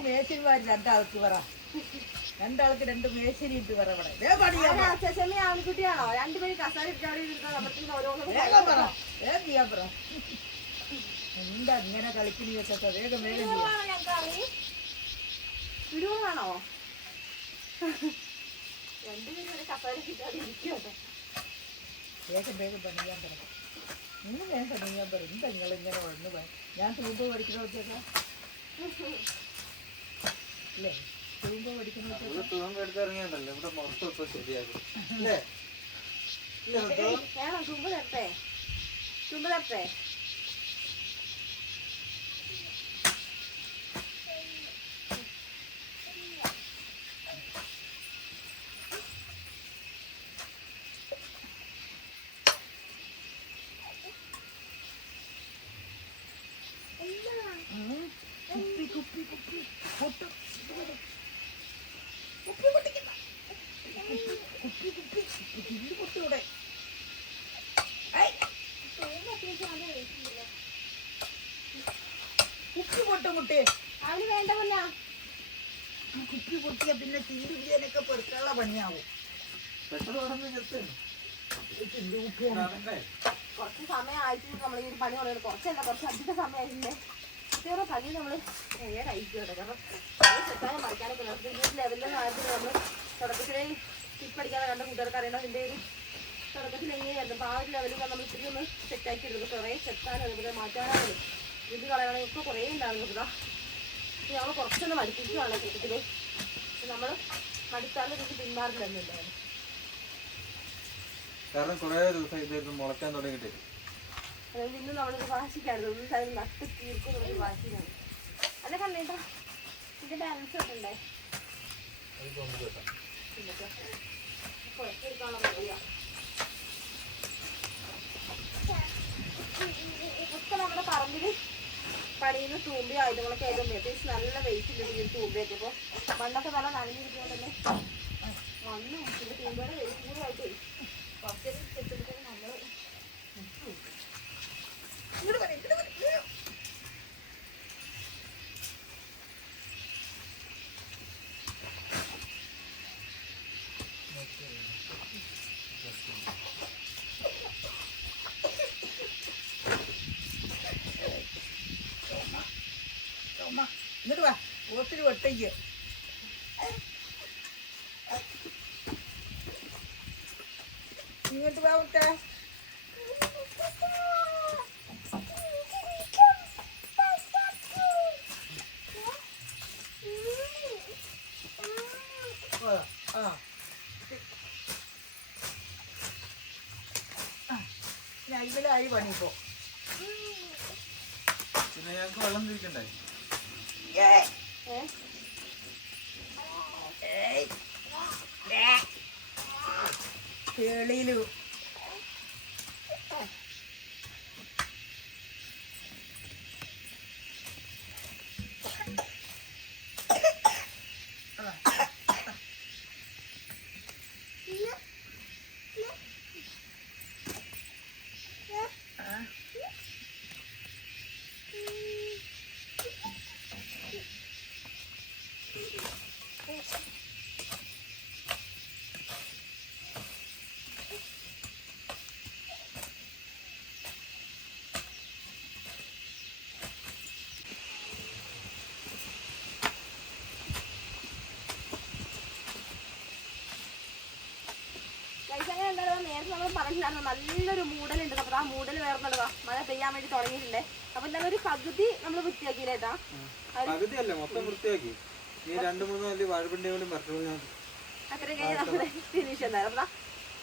മേശന്മാർ രണ്ടാൾക്ക് പറ. രണ്ടാൾക്ക് രണ്ട് മേശരി ഇട്ട് പറ. ഇവിടെ ചെമ്മി ആൺകുട്ടിയാണോ? രണ്ടുപേരും കസാര ഇട്ടാൽ ഓരോന്നും വേഗം പറ. വേഗം ചെയ്യാൻ പറ. എന്താ ഇങ്ങനെ കളിക്കുന്നതൊക്കെ വേഗം വേഗം വിടുവാണോ? രണ്ടുപേരും കസാര ഇട്ടാൽ ഇരിക്കട്ടെ. വേഗം വേഗം പണിയാൻ പറ. ഇന്ന് വേഗം പണിയാൻ പറയും. എന്താ നിങ്ങൾ ഇങ്ങനെ വന്നു പോയി. ഞാൻ തൂമ്പോ പഠിക്കുന്ന വെച്ചേക്കാം അല്ലേ? തൂമ്പോ പഠിക്കുന്ന തൂമ്പ് എടുത്തിറങ്ങിയുണ്ടല്ലോ. ഇവിടെ മൊത്തം ഇപ്പൊ ശരിയാക്കും അല്ലേ? വേണം തുമ്പ് തരട്ടെ. തുമ്പ് തരട്ടെ. കുപ്പി പൊട്ടും കുട്ടി. അവന് വേണ്ട പൊന്ന. കുപ്പി പൊട്ടിയ പിന്നെ തീരു വിജയനൊക്കെ പെറുക്കാനുള്ള പണിയാവും. കുറച്ച് സമയം ആയിട്ട് നമ്മൾ ഈ പണി പറയുന്നത്. കുറച്ചല്ല, കുറച്ച് അധിക സമയമായില്ലേ. വേറെ പണി നമ്മൾ കഴിക്കും കേട്ടോ. കാരണം സെറ്റാനും മറിക്കാനൊക്കെ ഈ ലെവലിലൊന്നും ആയപ്പോൾ നമ്മൾ തുടക്കത്തിലേ ടിപ്പടിക്കാതെ കണ്ട കൂട്ടുകാർക്ക് അറിയണം. അതിൻ്റെ ഒരു തുടക്കത്തിൽ എങ്ങനെയായിരുന്നു. അപ്പോൾ ആ ഒരു ലെവലിൽ നമ്മൾ ഇത്തിരി ഒന്ന് സെറ്റാക്കി എടുക്കും. കുറേ സെറ്റാനും അതുപോലെ മാറ്റാനും ഇത് കളയണമെങ്കിൽ ഇപ്പോൾ കുറേ ഉണ്ടാകുന്നു. ഇതാ ഞങ്ങൾ കുറച്ചൊന്ന് മടുപ്പിക്കുകയാണ് കൂട്ടത്തിൽ. നമ്മൾ മടുത്താലും എനിക്ക് പിന്മാറില്ലെന്നില്ലായിരുന്നു. കാരണം കുറേ ദിവസം ഇത് മുളയ്ക്കാൻ തുടങ്ങിയിട്ട് അതുകൊണ്ട് ഇന്ന് നമ്മളിത് വാശിക്കാണ്. ഒന്ന് സ്ഥലം നട്ട് തീർക്കും വാശിക്കാണ്. അല്ല കണ്ടേട്ടാ ഇതിന്റെ ബാലൻസ് ഒക്കെ ഉണ്ടേ. ഇപ്പൊ നമ്മുടെ പറമ്പില് പണിയുന്ന തൂമ്പി ആയുധങ്ങളൊക്കെ ആയതുകൊണ്ട് അത്യാവശ്യം നല്ല വെയിറ്റ് ഉണ്ട്. തൂമ്പയൊക്കെ ഇപ്പോൾ മണ്ണൊക്കെ നല്ല നനഞ്ഞിരിക്കുന്നത് തന്നെ മണ്ണും പിന്നെ തൂമ്പയുടെ വെയിറ്റ് കൂടെ ആയിട്ട് കുറച്ചേരം ചെത്തെടുക്കാൻ നമ്മൾ ഇങ്ങോട്ട് വാ, ഒത്തിരി ഒട്ടയ്ക്ക്. ഇങ്ങോട്ട് വാ മുട്ട. ഇതിലായി പണി ഇപ്പോ. പിന്നെ ഞങ്ങൾക്ക് വെള്ളം തിരിക്കണ്ടേ? ചെളിയിലു നേരത്തെ നമ്മൾ പറഞ്ഞിട്ടുണ്ടായിരുന്നു നല്ലൊരു മൂടലുണ്ട്. അപ്പൊ ആ മൂടൽ വേർന്നുള്ളതാ, മഴ പെയ്യാൻ വേണ്ടി തുടങ്ങിയിട്ടുണ്ട്. അപ്പൊ എന്താണ് ഒരു പകുതി നമ്മൾ വൃത്തിയാക്കിയില്ലേട്ടാ? പകുതിയല്ല, മൊത്തം വൃത്തിയാക്കി. ഈ 2-3 വലിയ വാഴപ്പിണ്ടി പോലും അത്രയും കഴിഞ്ഞ് നമ്മുടെ ഫിനിഷ് എന്തായാലും. അപ്പൊ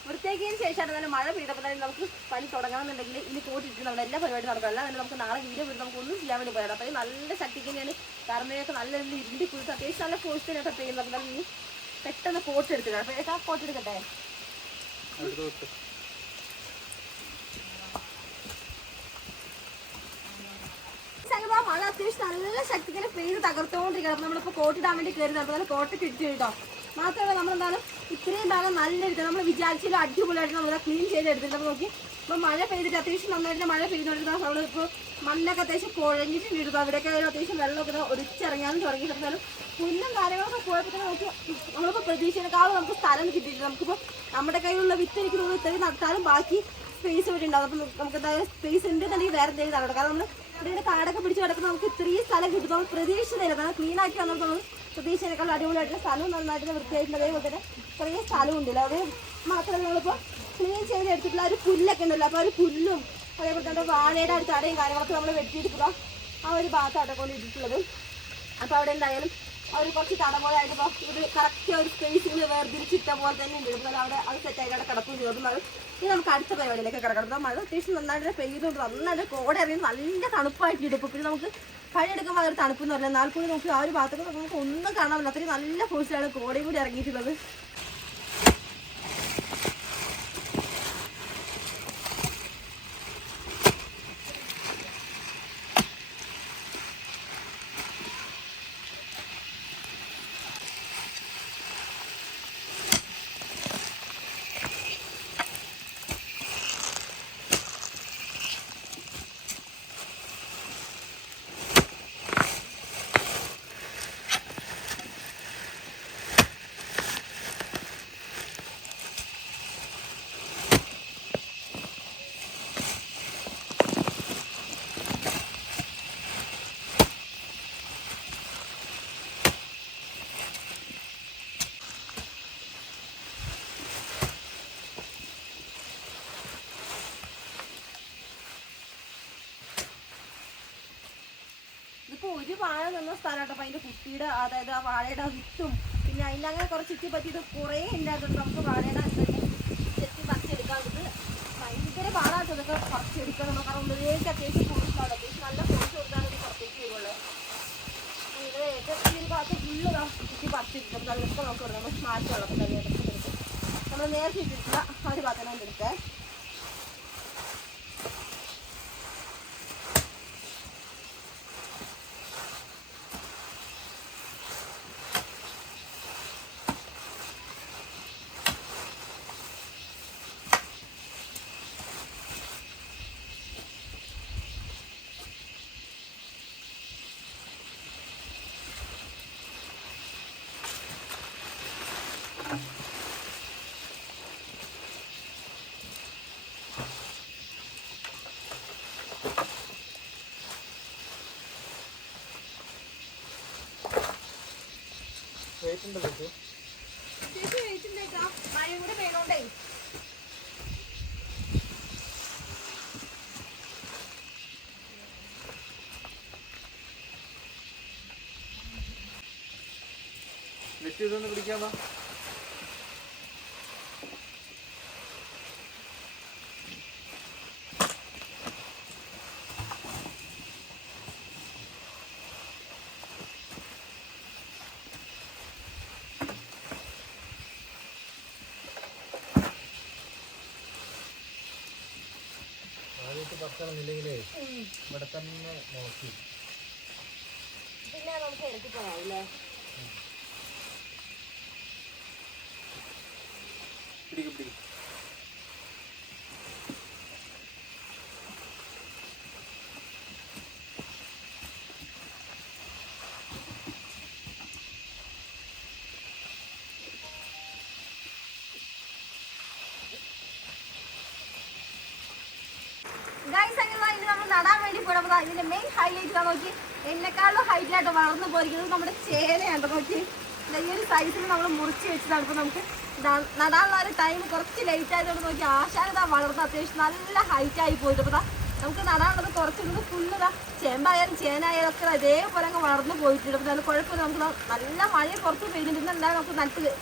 വൃത്തിയാക്കിയതിന് ശേഷമാണ് നല്ല മഴ പെയ്തപ്പോൾ തന്നെ നമുക്ക് പണി തുടങ്ങണമെന്നുണ്ടെങ്കിൽ ഇനി പോയിട്ടിട്ട് നമ്മുടെ എല്ലാ പരിപാടി നടക്കും. അല്ലാതെ തന്നെ നമുക്ക് നാളെ വീഡിയോ വിട്ട് നമുക്ക് ഒന്നും ചെയ്യാൻ വേണ്ടി പോയത്. അപ്പോൾ നല്ല ശക്തിക്ക് തന്നെയാണ് കർമ്മയൊക്കെ നല്ല ഇരുണ്ടി കുളിച്ച് അത്യാവശ്യം നല്ല ഫോഴ്സ് തന്നെയാണ് പെയ്യുന്നത്. അപ്പോൾ ഇനി പെട്ടെന്ന് കോട്ട് എടുത്തിട്ടാണ്. അപ്പോൾ ഏട്ടാ കോട്ട് എടുക്കട്ടെ? മഴ അത്യാവശ്യം നല്ല ശക്തിക്ക് പെയ്ത് തകർത്തുകൊണ്ടിരിക്കുകയാണ്. അപ്പോൾ നമ്മളിപ്പോൾ കോട്ടിടാൻ വേണ്ടി കയറി അപ്പോൾ നല്ല കോട്ടൊക്കെ ഇട്ട് കേട്ടോ. മാത്രമല്ല നമ്മളെന്താണ് ഇത്രയും ഭാഗം നല്ല എടുക്കുക. നമ്മൾ വിചാരിച്ചാലും അടിപൊളിയായിട്ട് നമ്മൾ ക്ലീൻ ചെയ്ത് എടുത്തിട്ട് നോക്കി. ഇപ്പോൾ മഴ പെയ്തിട്ട് അത്യാവശ്യം നന്നായിട്ട് മഴ പെയ്തുകൊണ്ടിരുന്ന നമ്മളിപ്പോൾ മണ്ണൊക്കെ അത്യാവശ്യം കുഴഞ്ഞിട്ടുണ്ട്. ഇപ്പോൾ അവിടെയൊക്കെ അത്യാവശ്യം വെള്ളമൊക്കെ ഒലിച്ചിറങ്ങാനും തുടങ്ങിയിട്ടുണ്ടാലും പുല്ലും കാര്യങ്ങളൊക്കെ പോയപ്പോൾ നമുക്ക് നമ്മളിപ്പോൾ പ്രതീക്ഷയെക്കാളും നമുക്ക് സ്ഥലം കിട്ടിയിട്ടുണ്ട്. നമുക്കിപ്പോൾ നമ്മുടെ കയ്യിലുള്ള വിത്ത് എനിക്ക് തോന്നുന്നു ഇത്രയും നട്ടാലും ബാക്കി സ്പേസ് ഇവിടെ ഉണ്ടാവും. അപ്പം നമുക്ക് എന്തായാലും സ്പേസ് ഉണ്ടെന്നുണ്ടെങ്കിൽ വേറെ എന്തെങ്കിലും നടക്കും. കാരണം നമ്മൾ ഇവിടെ കാടൊക്കെ പിടിച്ച് കിടക്കുന്ന നമുക്ക് ഇത്രയും സ്ഥലം കിട്ടും. നമ്മൾ പ്രതീക്ഷിച്ചില്ല. കാരണം ക്ലീൻ ആക്കി വന്നപ്പോൾ നമ്മൾ പ്രതീക്ഷയെക്കാളും അടിപൊളിയായിട്ടുള്ള സ്ഥലവും നന്നായിട്ട് വൃത്തിയായിട്ടുള്ള അതേപോലെ തന്നെ ചെറിയ സ്ഥലവും ഉണ്ടല്ലോ. അത് മാത്രമല്ല നമ്മളിപ്പോൾ ക്ലീൻ ചെയ്ത് എടുത്തിട്ടുള്ള ഒരു പുല്ലൊക്കെ ഉണ്ടല്ലോ. അപ്പോൾ ആ ഒരു പുല്ലും അതേപോലെ തന്നെ വാഴയുടെ അടുത്ത് തടയും കാര്യങ്ങളൊക്കെ നമ്മൾ വെട്ടിയെടുക്കുക. ആ ഒരു ഭാഗത്താണ് കൊണ്ട് ഇട്ടിട്ടുള്ളത്. അപ്പോൾ അവിടെ എന്തായാലും അവർ കുറച്ച് തട പോലെ ആയിട്ട് ഇപ്പോൾ ഇത് കറക്റ്റ് ഒരു സ്പേസിൽ വേർതിരിച്ചിട്ട പോലെ തന്നെ ഉണ്ട്. അപ്പോൾ അവിടെ അത് സെറ്റായിട്ട് അവിടെ കിടക്കും ചെയ്തു. ഇനി നമുക്ക് അടുത്ത പരിപാടിയിലേക്ക് കിടക്കണം. അപ്പോൾ മഴ അത്യാവശ്യം നന്നായിട്ട് പെയ്യുന്നുണ്ട്. നന്നായിട്ട് കോട അറിയുന്ന നല്ല തണുപ്പായിട്ട് ഇപ്പോൾ പിന്നെ നമുക്ക് പണിയെടുക്കുമ്പോൾ അതൊരു തണുപ്പെന്ന് പറഞ്ഞാൽ എന്നാൽ കൂടി നമുക്ക് ആ ഒരു ഭാഗത്തൊക്കെ നമുക്ക് ഒന്നും കാണാൻ പറ്റില്ല. അത്രയും നല്ല ഫോഴ്സിലാണ് കോടയും കൂടി ഇറങ്ങിയിട്ടുള്ളത്. ഇതിപ്പോൾ ഒരു വാഴ നിന്ന സ്ഥലമാട്ടോ. അപ്പം അതിൻ്റെ കുട്ടിയുടെ അതായത് ആ വാഴയുടെ വിത്തും പിന്നെ അതിൻ്റെ അങ്ങനെ കുറച്ച് ചുറ്റി പറ്റിയിട്ട് കുറേ ഉണ്ടായിട്ടുണ്ട്. നമുക്ക് വാഴയുടെ ചെത്തി പറിച്ചെടുക്കാൻ ഇത് ഭയങ്കര പാടാട്ടോ. ഇതൊക്കെ പറിച്ചെടുക്കാൻ നമ്മൾ കാരണം ഉള്ളിലേക്ക് അത്യാവശ്യം ഫോഴ്സാണ്. അത്യാവശ്യം നല്ല ഫോഴ്സ് കൊടുത്താൽ ഇത് പുറത്തേക്ക് വരുള്ളൂ. ഇത് ഏറ്റവും ഈ ഒരു ഭാഗത്ത് ഫുള്ള് ചുറ്റി പറിച്ചെടുക്കും. അതൊക്കെ നമുക്ക് കൊടുക്കാം. നമ്മൾ മാറ്റുള്ളൂ. അപ്പം തന്നെ എടുത്ത് നമ്മൾ നേരത്തെ ഇട്ടിട്ടുള്ള ആ ഒരു ഭാഗത്ത് തന്നെ എടുത്തേ. വെയിറ്റുണ്ടോ ചേച്ചി? മഴയും കൂടെ പെയ്യണോണ്ടേ വെച്ച് ഇതൊന്ന് പിടിക്കാമോ? ആദ്യത്തെ പറിക്കണമെന്നില്ലെങ്കിലേ ഇവിടെ തന്നെ നോക്കി പിന്നെ നമുക്ക് ഇറക്കി പോകാവില്ലേ? പിടിക്കും പിടിക്കും. ഗൈസ് അങ്ങനെ ഇനി നമ്മൾ നടാൻ വേണ്ടി പോയപ്പോൾ ഇതിന്റെ മെയിൻ ഹൈലൈറ്റ് നോക്കി എന്നെക്കാളും ഹൈറ്റ് ആയിട്ട് വളർന്നു പോയിരിക്കുന്നത് നമ്മുടെ ചേനയാണ് നോക്കി. ഈ ഒരു സൈസിൽ നമ്മൾ മുറിച്ച് വെച്ചതാണ്. ഇപ്പോൾ നമുക്ക് നടാനുള്ള ഒരു ടൈം കുറച്ച് ലേറ്റ് ആയതുകൊണ്ട് നോക്കി ആശാനത വളർന്ന് അത്യാവശ്യം നല്ല ഹൈറ്റ് ആയി പോയിട്ട്. അപ്പോൾ നമുക്ക് നടാനുള്ളത് കുറച്ചിരുന്നത് ഫുള്ള് ചേമ്പായാലും ചേനായാലും ഒക്കെ അതേപോലെ അങ്ങ് വളർന്നു പോയിട്ടുണ്ട്. അപ്പോൾ അത് കുഴപ്പമില്ല. നമുക്ക് നല്ല മഴ പുറത്ത് പെയ്തിട്ടുണ്ട്. എന്തായാലും നമുക്ക്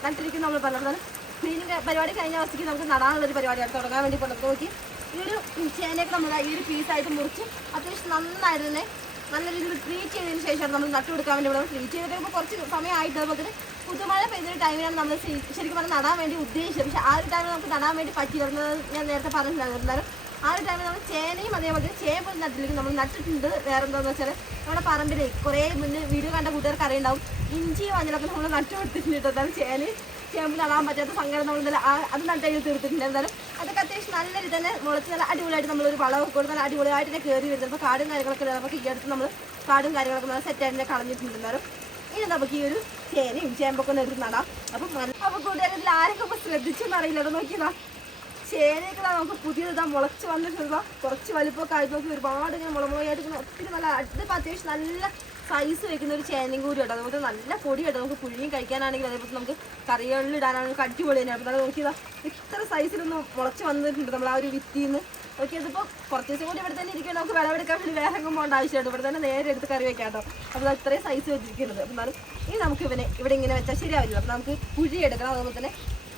നട്ടിരിക്കും. നമ്മൾ പലർന്നാലും ക്ലീനിങ് പരിപാടി കഴിഞ്ഞ ദിവസത്തേക്ക് നമുക്ക് നടാനുള്ളൊരു പരിപാടിയാണ് തുടങ്ങാൻ വേണ്ടി പോകുന്നത്. നോക്കി ഈ ഒരു ചേനയൊക്കെ നമ്മൾ ഈ ഒരു പീസായിട്ട് മുറിച്ച് അത്യാവശ്യം നന്നായിട്ട് തന്നെ നല്ല രീതിയിൽ ട്രീറ്റ് ചെയ്തതിന് ശേഷമാണ് നമ്മൾ നട്ടു കൊടുക്കാൻ വേണ്ടി ഇവിടെ ട്രീറ്റ് ചെയ്ത് കഴിയുമ്പോൾ കുറച്ച് സമയമായിട്ട് അതുപോലെ പുതുമഴ പെയ്തൊരു ടൈമിലാണ് നമ്മൾ ശരിക്കും പറഞ്ഞാൽ നടാൻ വേണ്ടി ഉദ്ദേശിച്ചത്. പക്ഷേ ആ ഒരു ടൈമിൽ നമുക്ക് നടാൻ വേണ്ടി പറ്റിയിരുന്നത് ഞാൻ നേരത്തെ പറഞ്ഞിട്ടുണ്ടായിരുന്നു. എന്തായാലും ആ ഒരു ടൈമിൽ നമ്മൾ ചേനയും അതേപോലെ ചേമ്പ് നട്ടിലേക്ക് നമ്മൾ നട്ടിട്ടുണ്ട്. വേറെ എന്താണെന്ന് വെച്ചാൽ നമ്മുടെ പറമ്പിൽ കുറേ മുന്നേ വീഡിയോ കണ്ട കൂട്ടുകാർക്ക് അറിയുണ്ടാവും ഇഞ്ചിയും മഞ്ഞളൊക്കെ നമ്മൾ നട്ടു കൊടുത്തിട്ടുണ്ട്. എന്തായാലും ചേമ്പ് നടാൻ പറ്റാത്ത സങ്കടം നമ്മൾ അത് നട്ടയിൽ തീർത്തിട്ടുണ്ട്. എന്തായാലും അതൊക്കെ അത്യാവശ്യം നല്ല രീതി തന്നെ മുളച്ച് നല്ല അടിപൊളിയായിട്ട് നമ്മളൊരു വളമൊക്കെ കൊടുത്ത് നല്ല അടിപൊളിയായിട്ട് തന്നെ കയറി വരുന്നത്. അപ്പോൾ കാടും കാര്യങ്ങളൊക്കെ നമുക്ക് ഈ അടുത്ത് നമ്മൾ കാടും കാര്യങ്ങളൊക്കെ നല്ല സെറ്റായിട്ട് കളഞ്ഞിട്ടുണ്ട്. എന്തായാലും ഇനി നമുക്ക് ഈ ഒരു ചേനയും ചേമ്പൊക്കെ ഒന്ന് എടുത്ത് നടാം. അപ്പോൾ കൂട്ടുകാരിൽ ആരൊക്കെ ഇപ്പോൾ ശ്രദ്ധിച്ചെന്ന് അറിയില്ല. നോക്കിയതാ ചേനയൊക്കെ നമുക്ക് പുതിയതാ മുളച്ച് വന്നിട്ടുള്ള കുറച്ച് വലിപ്പമൊക്കെ ആയിട്ട് നോക്കി ഒരുപാട് ഇങ്ങനെ മുളമുളയായിട്ട് ഇങ്ങനെ ഒത്തിരി നല്ല ഇതിപ്പോൾ അത്യാവശ്യം നല്ല സൈസ് വെക്കുന്ന ഒരു ചേനയും കൂടി കേട്ടോ. അതുപോലെ നല്ല പൊടി കേട്ടോ. നമുക്ക് പുഴുങ്ങിയും കഴിക്കാനാണെങ്കിൽ അതേപോലെ നമുക്ക് കറികളിൽ ഇടാനാണെങ്കിൽ അടിപൊളി തന്നെയാണ്. അപ്പോൾ അത് നോക്കിയതാ ഇത്ര സൈസിലൊന്ന് മുളച്ച് വന്നിട്ടുണ്ട് നമ്മൾ ആ ഒരു വിത്തിന്ന്. ഓക്കെ അതിപ്പോൾ കുറച്ച് ദിവസം കൂടി ഇവിടെ തന്നെ ഇരിക്കണം. നമുക്ക് വിളവെടുക്കാൻ വേണ്ടി വേറെ എങ്ങും പോകേണ്ട ആവശ്യമുണ്ട്. ഇവിടെ തന്നെ നേരെ എടുത്ത് കറി വെക്കാം കേട്ടോ. അപ്പോൾ അത് ഇത്രയും സൈസ് വെച്ചിരിക്കുന്നത്. അപ്പോൾ എന്നാലും ഇനി നമുക്ക് ഇവിടെ ഇങ്ങനെ വെച്ചാൽ ശരിയാവില്ല. അപ്പോൾ നമുക്ക് കുഴിയെടുക്കണം. അതുപോലെ തന്നെ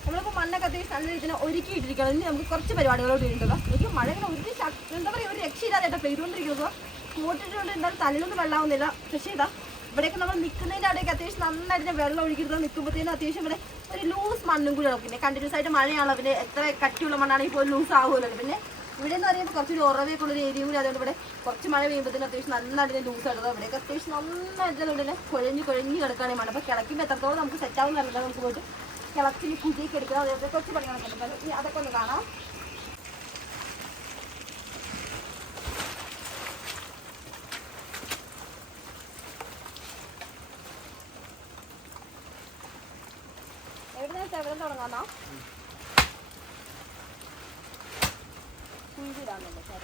നമ്മളിപ്പോൾ മണ്ണൊക്കെ അത്യാവശ്യം നല്ല രീതിയിൽ ഒരുക്കിയിട്ടിരിക്കണം. ഇനി നമുക്ക് കുറച്ച് പരിപാടികളോട് ഉണ്ടല്ലോ. എനിക്ക് മഴ ഇങ്ങനെ ഒരു എന്താ പറയുക ഒരു രക്ഷയില്ലാതെ കേട്ടോ പെയ്തുകൊണ്ടിരിക്കുന്നത്. കൂട്ടിട്ടുണ്ട് എന്തായാലും തലയിലൊന്നും വെള്ളമാവുന്നില്ല. പക്ഷേ ഇതാ ഇവിടെയൊക്കെ നമ്മൾ നിൽക്കുന്നതിൻ്റെ അവിടെയൊക്കെ അത്യാവശ്യം നന്നായിട്ട് വെള്ളം ഒഴുകിയിരുന്നത് നിൽക്കുമ്പോഴത്തേനും അത്യാവശ്യം ഇവിടെ ഒരു ലൂസ് മണ്ണും കൂടി ആവും. പിന്നെ കണ്ടിന്യൂസ് ആയിട്ട് മഴയാണല്ലോ. പിന്നെ എത്ര കട്ടിയുള്ള മണ്ണാണെങ്കിൽ ഇപ്പോൾ ലൂസ് ആകുമല്ലോ. പിന്നെ ഇവിടെ എന്ന് പറയുമ്പോൾ കുറച്ചൊരു ഉറവൊക്കെ ഉള്ളൊരു ഏരിയ കൂടി. അതുകൊണ്ട് ഇവിടെ കുറച്ച് മഴ പെയ്യുമ്പോഴത്തേനും അത്യാവശ്യം നന്നായിട്ട് ലൂസ് ആയിട്ട് ഇവിടെയൊക്കെ അത്യാവശ്യം നന്നായിട്ട് ഇവിടെ കുഴഞ്ഞ് കിടക്കുകയാണ് മഴ. അപ്പോൾ കിളക്കുമ്പോൾ എത്രത്തോളം നമുക്ക് സെറ്റാവും നല്ലത്. നമുക്ക് പോയിട്ട് കിളച്ച് കുതിയൊക്കെ എടുക്കണം. അതേപോലെ കുറച്ച് പണികളൊക്കെ ഉണ്ട്. ഇനി അതൊക്കെ ഒന്ന് കാണാം. എവിടെ തുടങ്ങാന്നോ കുഞ്ചിടാന്നല്ലേ സാർ.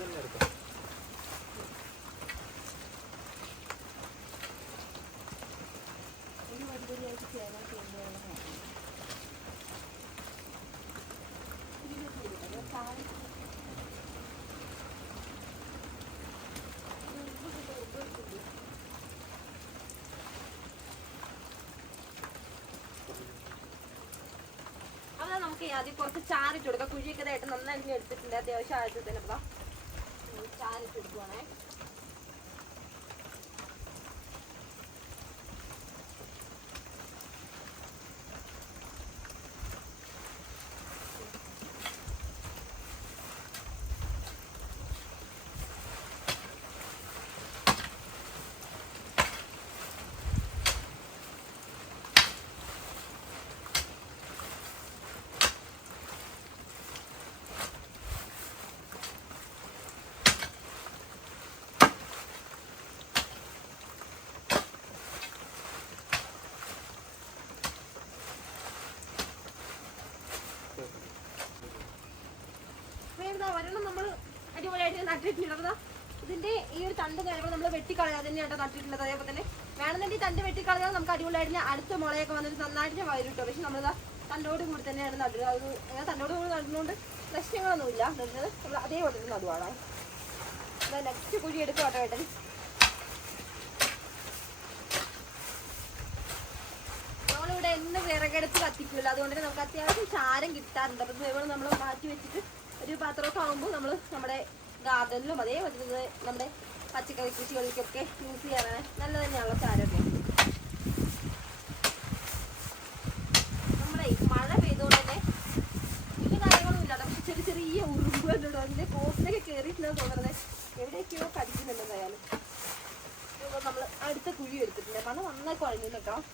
തന്നെ എടുക്കാം. അത് നമുക്ക് ആദ്യം കുറച്ച് ചാറിട്ട് കൊടുക്കാം. കുഴിയൊക്കെ ഇതായിട്ട് നന്നായിട്ട് എടുത്തിട്ടുണ്ട് അത്യാവശ്യം ആദ്യത്തിൽ തന്നെ. അപ്പോൾ ചാരിട്ട് എടുക്കുവാണേ. ഒരെണ്ണം നമ്മൾ അടിപൊളിയായിട്ട് നട്ടിട്ടുള്ളത്. ഇതിന്റെ ഈ ഒരു തണ്ട് കഴിയുമ്പോൾ നമ്മൾ വെട്ടിക്കളയാതെ തന്നെയാണ് നട്ടിട്ടുള്ളത്. അതേപോലെ തന്നെ വേണമെന്നുണ്ടെങ്കിൽ ഈ തണ്ട് വെട്ടിക്കളയാൽ നമുക്ക് അടിപൊളിയായിട്ട് അടുത്ത മുളയൊക്കെ വന്നിട്ട് നന്നായിട്ട് വരും കേട്ടോ. പക്ഷെ നമ്മളിതാ തണ്ടോട് കൂടി തന്നെയാണ് നടുക. അത് അങ്ങനെ തണ്ടോട് കൂടി നടുന്നതുകൊണ്ട് പ്രശ്നങ്ങളൊന്നുമില്ല. നടുന്നത് നമ്മൾ അതേപോലെ തന്നെ നടുവാണ്. നെക്സ്റ്റ് കുഴി എടുക്കും കേട്ടോ ഏട്ടൻ. നമ്മളിവിടെ എന്ന് വിറകെടുത്ത് കത്തിക്കില്ല, അതുകൊണ്ട് തന്നെ നമുക്ക് അത്യാവശ്യം ചാരം കിട്ടാറുണ്ട്. അപ്പം ഇതുപോലെ നമ്മൾ മാറ്റി വെച്ചിട്ട് ഒരു പാത്രമൊക്കെ ആകുമ്പോൾ നമ്മൾ നമ്മുടെ ഗാർഡനിലും അതേപോലെ നമ്മുടെ പച്ചക്കറി കൃഷികൾക്കൊക്കെ യൂസ് ചെയ്യാനാണ് നല്ല തന്നെയുള്ള ചാരമൊക്കെ. നമ്മുടെ മഴ പെയ്തുകൊണ്ട് തന്നെ വലിയ കാര്യങ്ങളൊന്നും ഇല്ല. പക്ഷെ ചെറിയ ചെറിയ ഉറുമ്പുകളുണ്ടോ അതിൻ്റെ കോപ്പിലൊക്കെ കയറിയിട്ടുണ്ടെന്ന് തോന്നുന്നത്. എവിടെയൊക്കെയോ കടിക്കുന്നുണ്ടെന്നായാലും നമ്മൾ അടുത്ത കുഴി എടുത്തിട്ടുണ്ട്. മണ്ണ് നന്നായി കുഴഞ്ഞു നിൽക്കണം.